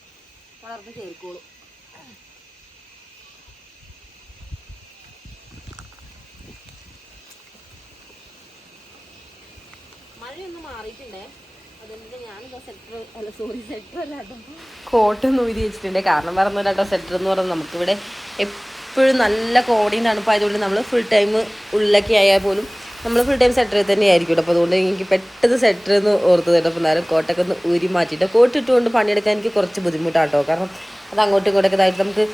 വളർന്ന് ചേർക്കോളൂ. മഴയൊന്നും മാറിയിട്ടുണ്ടേ. അതുകൊണ്ട് ഞാനിപ്പോൾ കോട്ടൊന്നും ഊരി വെച്ചിട്ടുണ്ട്. കാരണം പറഞ്ഞില്ല കേട്ടോ, സെറ്റർ എന്ന് പറയുന്നത് നമുക്കിവിടെ എപ്പോഴും നല്ല കോടയും തണുപ്പായതുകൊണ്ട് നമ്മൾ ഫുൾ ടൈം ഉള്ളിലൊക്കെ ആയാൽ പോലും നമ്മൾ ഫുൾ ടൈം സെറ്ററിൽ തന്നെ ആയിരിക്കും കേട്ടോ. അപ്പോൾ അതുകൊണ്ട് എനിക്ക് പെട്ടെന്ന് സെറ്റർ എന്ന് ഓർത്ത് കേട്ടോ. അപ്പോൾ നേരം കോട്ടൊക്കെ ഒന്ന് ഊരി മാറ്റിയിട്ട് കോട്ട് ഇട്ടുകൊണ്ട് പണിയെടുക്കാൻ എനിക്ക് കുറച്ച് ബുദ്ധിമുട്ടാണ് കേട്ടോ. കാരണം അത് അങ്ങോട്ടും ഇങ്ങോട്ടൊക്കെ ഇതായിട്ട് നമുക്ക്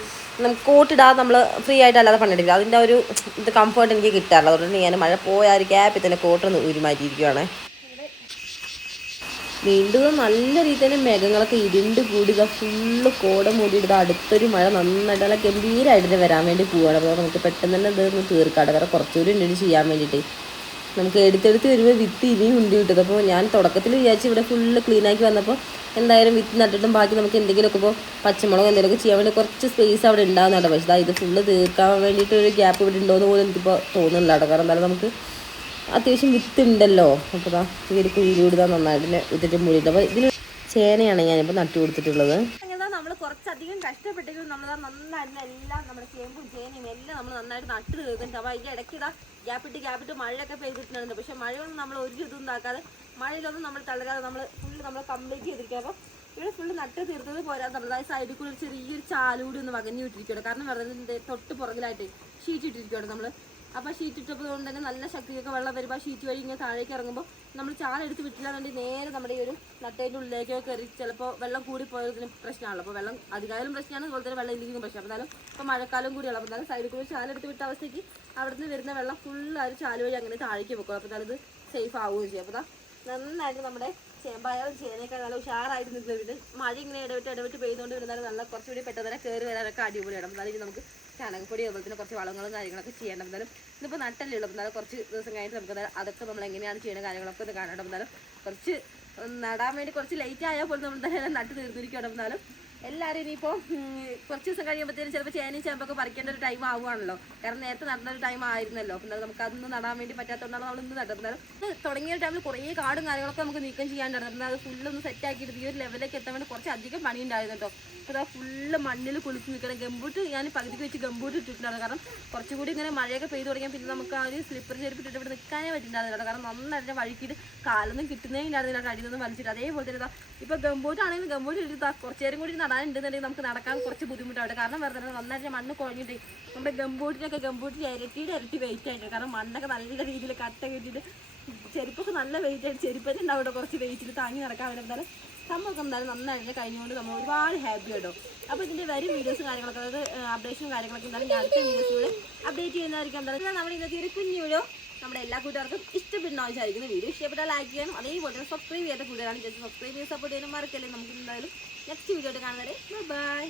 കോട്ടിടാതെ നമ്മൾ ഫ്രീ ആയിട്ട് അല്ലാതെ പണിയെടുക്കില്ല. അതിൻ്റെ ഒരു ഇത് കംഫർട്ട് എനിക്ക് കിട്ടാറില്ല. അതുകൊണ്ട് ഞാൻ മഴ പോയ ഒരു ഗ്യാപ്പിൽ തന്നെ കോട്ടൊന്ന് ഊരി മാറ്റിയിരിക്കുകയാണ്. വീണ്ടും നല്ല രീതിയിൽ തന്നെ മേഘങ്ങളൊക്കെ ഇരുണ്ട് കൂടി ഫുള്ള് കോട മൂടിയിട്ട് അടുത്തൊരു മഴ നന്നായിട്ട് നല്ല ഗംഭീരമായിട്ട് വരാൻ വേണ്ടി പോവുകയാണ്. അപ്പോൾ നമുക്ക് പെട്ടെന്ന് തന്നെ ഇതൊന്ന് തീർക്കാട്ടെ. വേറെ കുറച്ചുകൂടി ഉണ്ട് ചെയ്യാൻ വേണ്ടിയിട്ട്. നമുക്ക് എടുത്തെടുത്ത് വരുമ്പോൾ വിത്ത് ഇനിയും ഉണ്ട് കിട്ടുന്നത്. അപ്പോൾ ഞാൻ തുടക്കത്തിൽ വിചാരിച്ച് ഇവിടെ ഫുള്ള് ക്ലീനാക്കി വന്നപ്പോൾ എന്തായാലും വിത്ത് നട്ടിട്ടും ബാക്കി നമുക്ക് എന്തെങ്കിലുമൊക്കെ ഇപ്പോൾ പച്ചമുളക് എന്തെങ്കിലുമൊക്കെ ചെയ്യാൻ വേണ്ടി കുറച്ച് സ്പേസ് അവിടെ ഉണ്ടാകുന്നുണ്ട്. പക്ഷേ ഇത് ഫുള്ള് തീർക്കാൻ വേണ്ടിയിട്ട് ഒരു ഗ്യാപ്പ് ഇവിടെ ഉണ്ടോയെന്ന് പോലും എനിക്കിപ്പോൾ തോന്നുന്നില്ല കേട്ടോ. കാരണം എന്തായാലും നമുക്ക് അത്യാവശ്യം വിത്ത് ഉണ്ടല്ലോ. അപ്പോൾ ഈ ഒരു കുഴിയിലൂടെ നന്നായിട്ട് വിത്തിട്ട് മൂടിയിട്ട് അപ്പോൾ ഇതിന് ചേനയാണ് ഞാനിപ്പോൾ നട്ടു കൊടുത്തിട്ടുള്ളത്. അങ്ങനെ നമ്മൾ കുറച്ചധികം കഷ്ടപ്പെട്ടെങ്കിലും നമ്മൾ നന്നായിട്ട് എല്ലാം നമ്മുടെ ചേമ്പും ചേനയും എല്ലാം നമ്മൾ നന്നായിട്ട് നട്ട് തീർക്കുന്നുണ്ട്. അപ്പോൾ അതിൻ്റെ ഇടയ്ക്ക് ഗ്യാപ്പിട്ട് മഴയൊക്കെ പെയ്തിട്ടുണ്ട്. പക്ഷേ മഴയൊന്നും നമ്മൾ ഒരു ഇതും ഉണ്ടാക്കാതെ മഴയിലൊന്നും നമ്മൾ തളരാതെ നമ്മൾ കംപ്ലീറ്റ് ചെയ്തിരിക്കുക. അപ്പോൾ ഇവിടെ ഫുള്ള് നട്ട് തീർത്തത് പോരാ, നമ്മളതായത് സൈഡിൽ കൂടി ചെറിയൊരു ചാലൂടി ഒന്ന് വകഞ്ഞു വിട്ടിരിക്കുകയാണ്. കാരണം പറയുന്നത് തൊട്ട് പുറകിലായിട്ട് ഷീറ്റ് ഇട്ടിരിക്കുകയാണ് നമ്മൾ. അപ്പോൾ ഷീറ്റ് ഇട്ടപ്പോൾ കൊണ്ട് തന്നെ നല്ല ശക്തിയൊക്കെ വെള്ളം വരുമ്പോൾ ആ ഷീറ്റ് വഴി ഇങ്ങനെ താഴേക്ക് ഇറങ്ങുമ്പോൾ നമ്മൾ ചാലെടുത്ത് വിട്ടില്ലാന്നുണ്ടെങ്കിൽ നേരെ നമ്മുടെ ഈ ഒരു നട്ടേൻ്റെ ഉള്ളിലേക്കൊക്കെ കയറി ചിലപ്പോൾ വെള്ളം കൂടി പോയതിന് പ്രശ്നമാണല്ലോ. അപ്പോൾ വെള്ളം അധികാരം പ്രശ്നമാണ്, അതുപോലെ തന്നെ വെള്ളം ഇല്ലെങ്കിലും പ്രശ്നം. അപ്പോൾ എന്നാലും ഇപ്പോൾ മഴക്കാലം കൂടിയാണ്. അപ്പോൾ എന്നാലും സൈഡിൽ കൂടി ചാലെടുത്ത് വിട്ട അവസ്ഥയ്ക്ക് അവിടെ നിന്ന് വരുന്ന വെള്ളം ഫുള്ള് ആ ഒരു ചാല് വഴി അങ്ങനെ താഴേക്ക് വെക്കും. അപ്പോൾ അത് സേഫ് ആവുകയും ചെയ്യും. അപ്പോൾ നന്നായിട്ട് നമ്മുടെ ചേമ്പായാലും ചേനയൊക്കെ നല്ല ഉഷാറായിട്ട് നിൽക്കുന്നത്. മഴ ഇങ്ങനെ ഇടവിട്ട് പെയ്തുകൊണ്ട് വരുന്നാലും നല്ല കുറച്ചുകൂടി പെട്ടെന്ന് തന്നെ കയറി വരാനൊക്കെ അടിപൊളിയാണ്. എന്നാലും നമുക്ക് ചാണകപ്പൊടി അതുപോലെ തന്നെ കുറച്ച് വളങ്ങളും കാര്യങ്ങളൊക്കെ ചെയ്യണം. എന്നാലും ഇതിപ്പോൾ നട്ടല്ലേ ഉള്ളൂ. എന്നാലും കുറച്ച് ദിവസം കഴിഞ്ഞിട്ട് നമുക്ക് അതൊക്കെ നമ്മൾ എങ്ങനെയാണ് ചെയ്യുന്ന കാര്യങ്ങളൊക്കെ ഒന്ന് കാണണം. എന്നാലും കുറച്ച് നടാൻ വേണ്ടി കുറച്ച് ലേറ്റ് ആയാൽ പോലും നമ്മൾ തന്നെ നട്ട് തീർന്നിരിക്കണം. എന്നാലും എല്ലാവരും ഇനിയിപ്പോൾ കുറച്ച് ദിവസം കഴിയുമ്പോഴത്തേനും ചിലപ്പോൾ ചേനയും ചേമ്പൊക്കെ പറിക്കേണ്ട ഒരു ടൈം ആവുകയാണല്ലോ. കാരണം നേരത്തെ നടന്ന ഒരു ടൈം ആയിരുന്നല്ലോ. അപ്പോൾ എന്നാലും നമുക്ക് അതൊന്നും നടാൻ വേണ്ടി പറ്റാത്തതുകൊണ്ടാണ് നമ്മൾ ഇന്ന് നടുന്നത്. തുടങ്ങിയ ടൈമിൽ കുറേ കാടും കാര്യങ്ങളൊക്കെ നമുക്ക് നീക്കം ചെയ്യാണ്ടായിരുന്നു. അത് ഫുള്ളൊന്ന് സെറ്റാക്കിയിട്ട് ഈ ഒരു ലെവലിലേക്ക് എത്താൻ വേണ്ടി കുറച്ച് അധികം പണി ഉണ്ടായിരുന്നു കേട്ടോ. അപ്പോൾ അത് ഫുള്ള് മണ്ണിൽ കുളിച്ച് നിൽക്കണം. ഗംബൂട്ട് ഞാൻ പകുതിക്ക് വെച്ച് ഗംബൂട്ട് ഇട്ടിട്ടുണ്ടായിരുന്നു. കാരണം കുറച്ചുകൂടി ഇങ്ങനെ മഴയൊക്കെ പെയ്ത് തുടങ്ങിയാൽ പിന്നെ നമുക്ക് ആ ഒരു സ്ലിപ്പർ ചെരുപ്പിട്ടിട്ട് ഇവിടെ നിൽക്കാനേ പറ്റുന്നുണ്ടായിരുന്നില്ല. കാരണം നന്നായിട്ട് വഴിക്കിട്ട് കാലൊന്നും കിട്ടുന്നേ ഉണ്ടായിരുന്നില്ല. അടിയിൽ നിന്നും വലിച്ചിട്ട് അതേപോലെ തന്നെ ഇപ്പോൾ ഗംബൂട്ട് ആണെങ്കിലും ഗംബൂട്ട് ഇട്ട് കുറച്ച് നേരം കൂടി നടാനുണ്ടെന്നുണ്ടെങ്കിൽ നമുക്ക് നടക്കാൻ കുറച്ച് ബുദ്ധിമുട്ടാണ്. കാരണം വെറുതെ നന്നായിട്ട് മണ്ണ് കുഴഞ്ഞിട്ട് നമ്മുടെ ഗംബൂട്ടിന് ഇരട്ടി വെയിറ്റ് ആയിട്ട്. കാരണം മണ്ണൊക്കെ നല്ല രീതിയിൽ കട്ട കെട്ടിയിട്ട് ചെരുപ്പൊക്കെ നല്ല വെയിറ്റ് ആയിട്ട് ചെരുപ്പന്നെ ഉണ്ടാവും കുറച്ച് വെയിറ്റിൽ താങ്ങി നടക്കാൻ വേണ്ടി. സംഭവമൊക്കെ എന്തായാലും നന്നായിട്ട് കഴിഞ്ഞുകൊണ്ട് നമ്മൾ ഒരുപാട് ഹാപ്പി കേട്ടോ. അപ്പോൾ ഇതിൻ്റെ വരും വീഡിയോസും കാര്യങ്ങളൊക്കെ അതായത് അപ്ഡേഷനും കാര്യങ്ങളൊക്കെ എന്തായാലും ഞാൻ അടുത്ത വീഡിയോസിലൂടെ അപ്ഡേറ്റ് ചെയ്യുന്നതായിരിക്കും. എന്തായാലും നമ്മുടെ ഇന്നത്തെ ഒരു കുഞ്ഞു വീഡിയോ നമ്മുടെ എല്ലാ കൂട്ടുകാർക്കും ഇഷ്ടപ്പെടുന്ന ആവശ്യമായിരിക്കുന്നു. വീഡിയോ ഇഷ്ടപ്പെട്ടാൽ ലൈക്ക് ചെയ്യാനും അതേപോലെ തന്നെ സബ്സ്ക്രൈബ് ചെയ്യാത്ത കൂട്ടുകാരാണ് ജസ്റ്റ് സബ്സ്ക്രൈബ് ചെയ്ത് സപ്പോർട്ട് ചെയ്യാനും മറക്കല്ലേ. നമുക്ക് എന്തായാലും നെക്സ്റ്റ് വീഡിയോ ആയിട്ട് കാണുന്നവരെ ബൈ.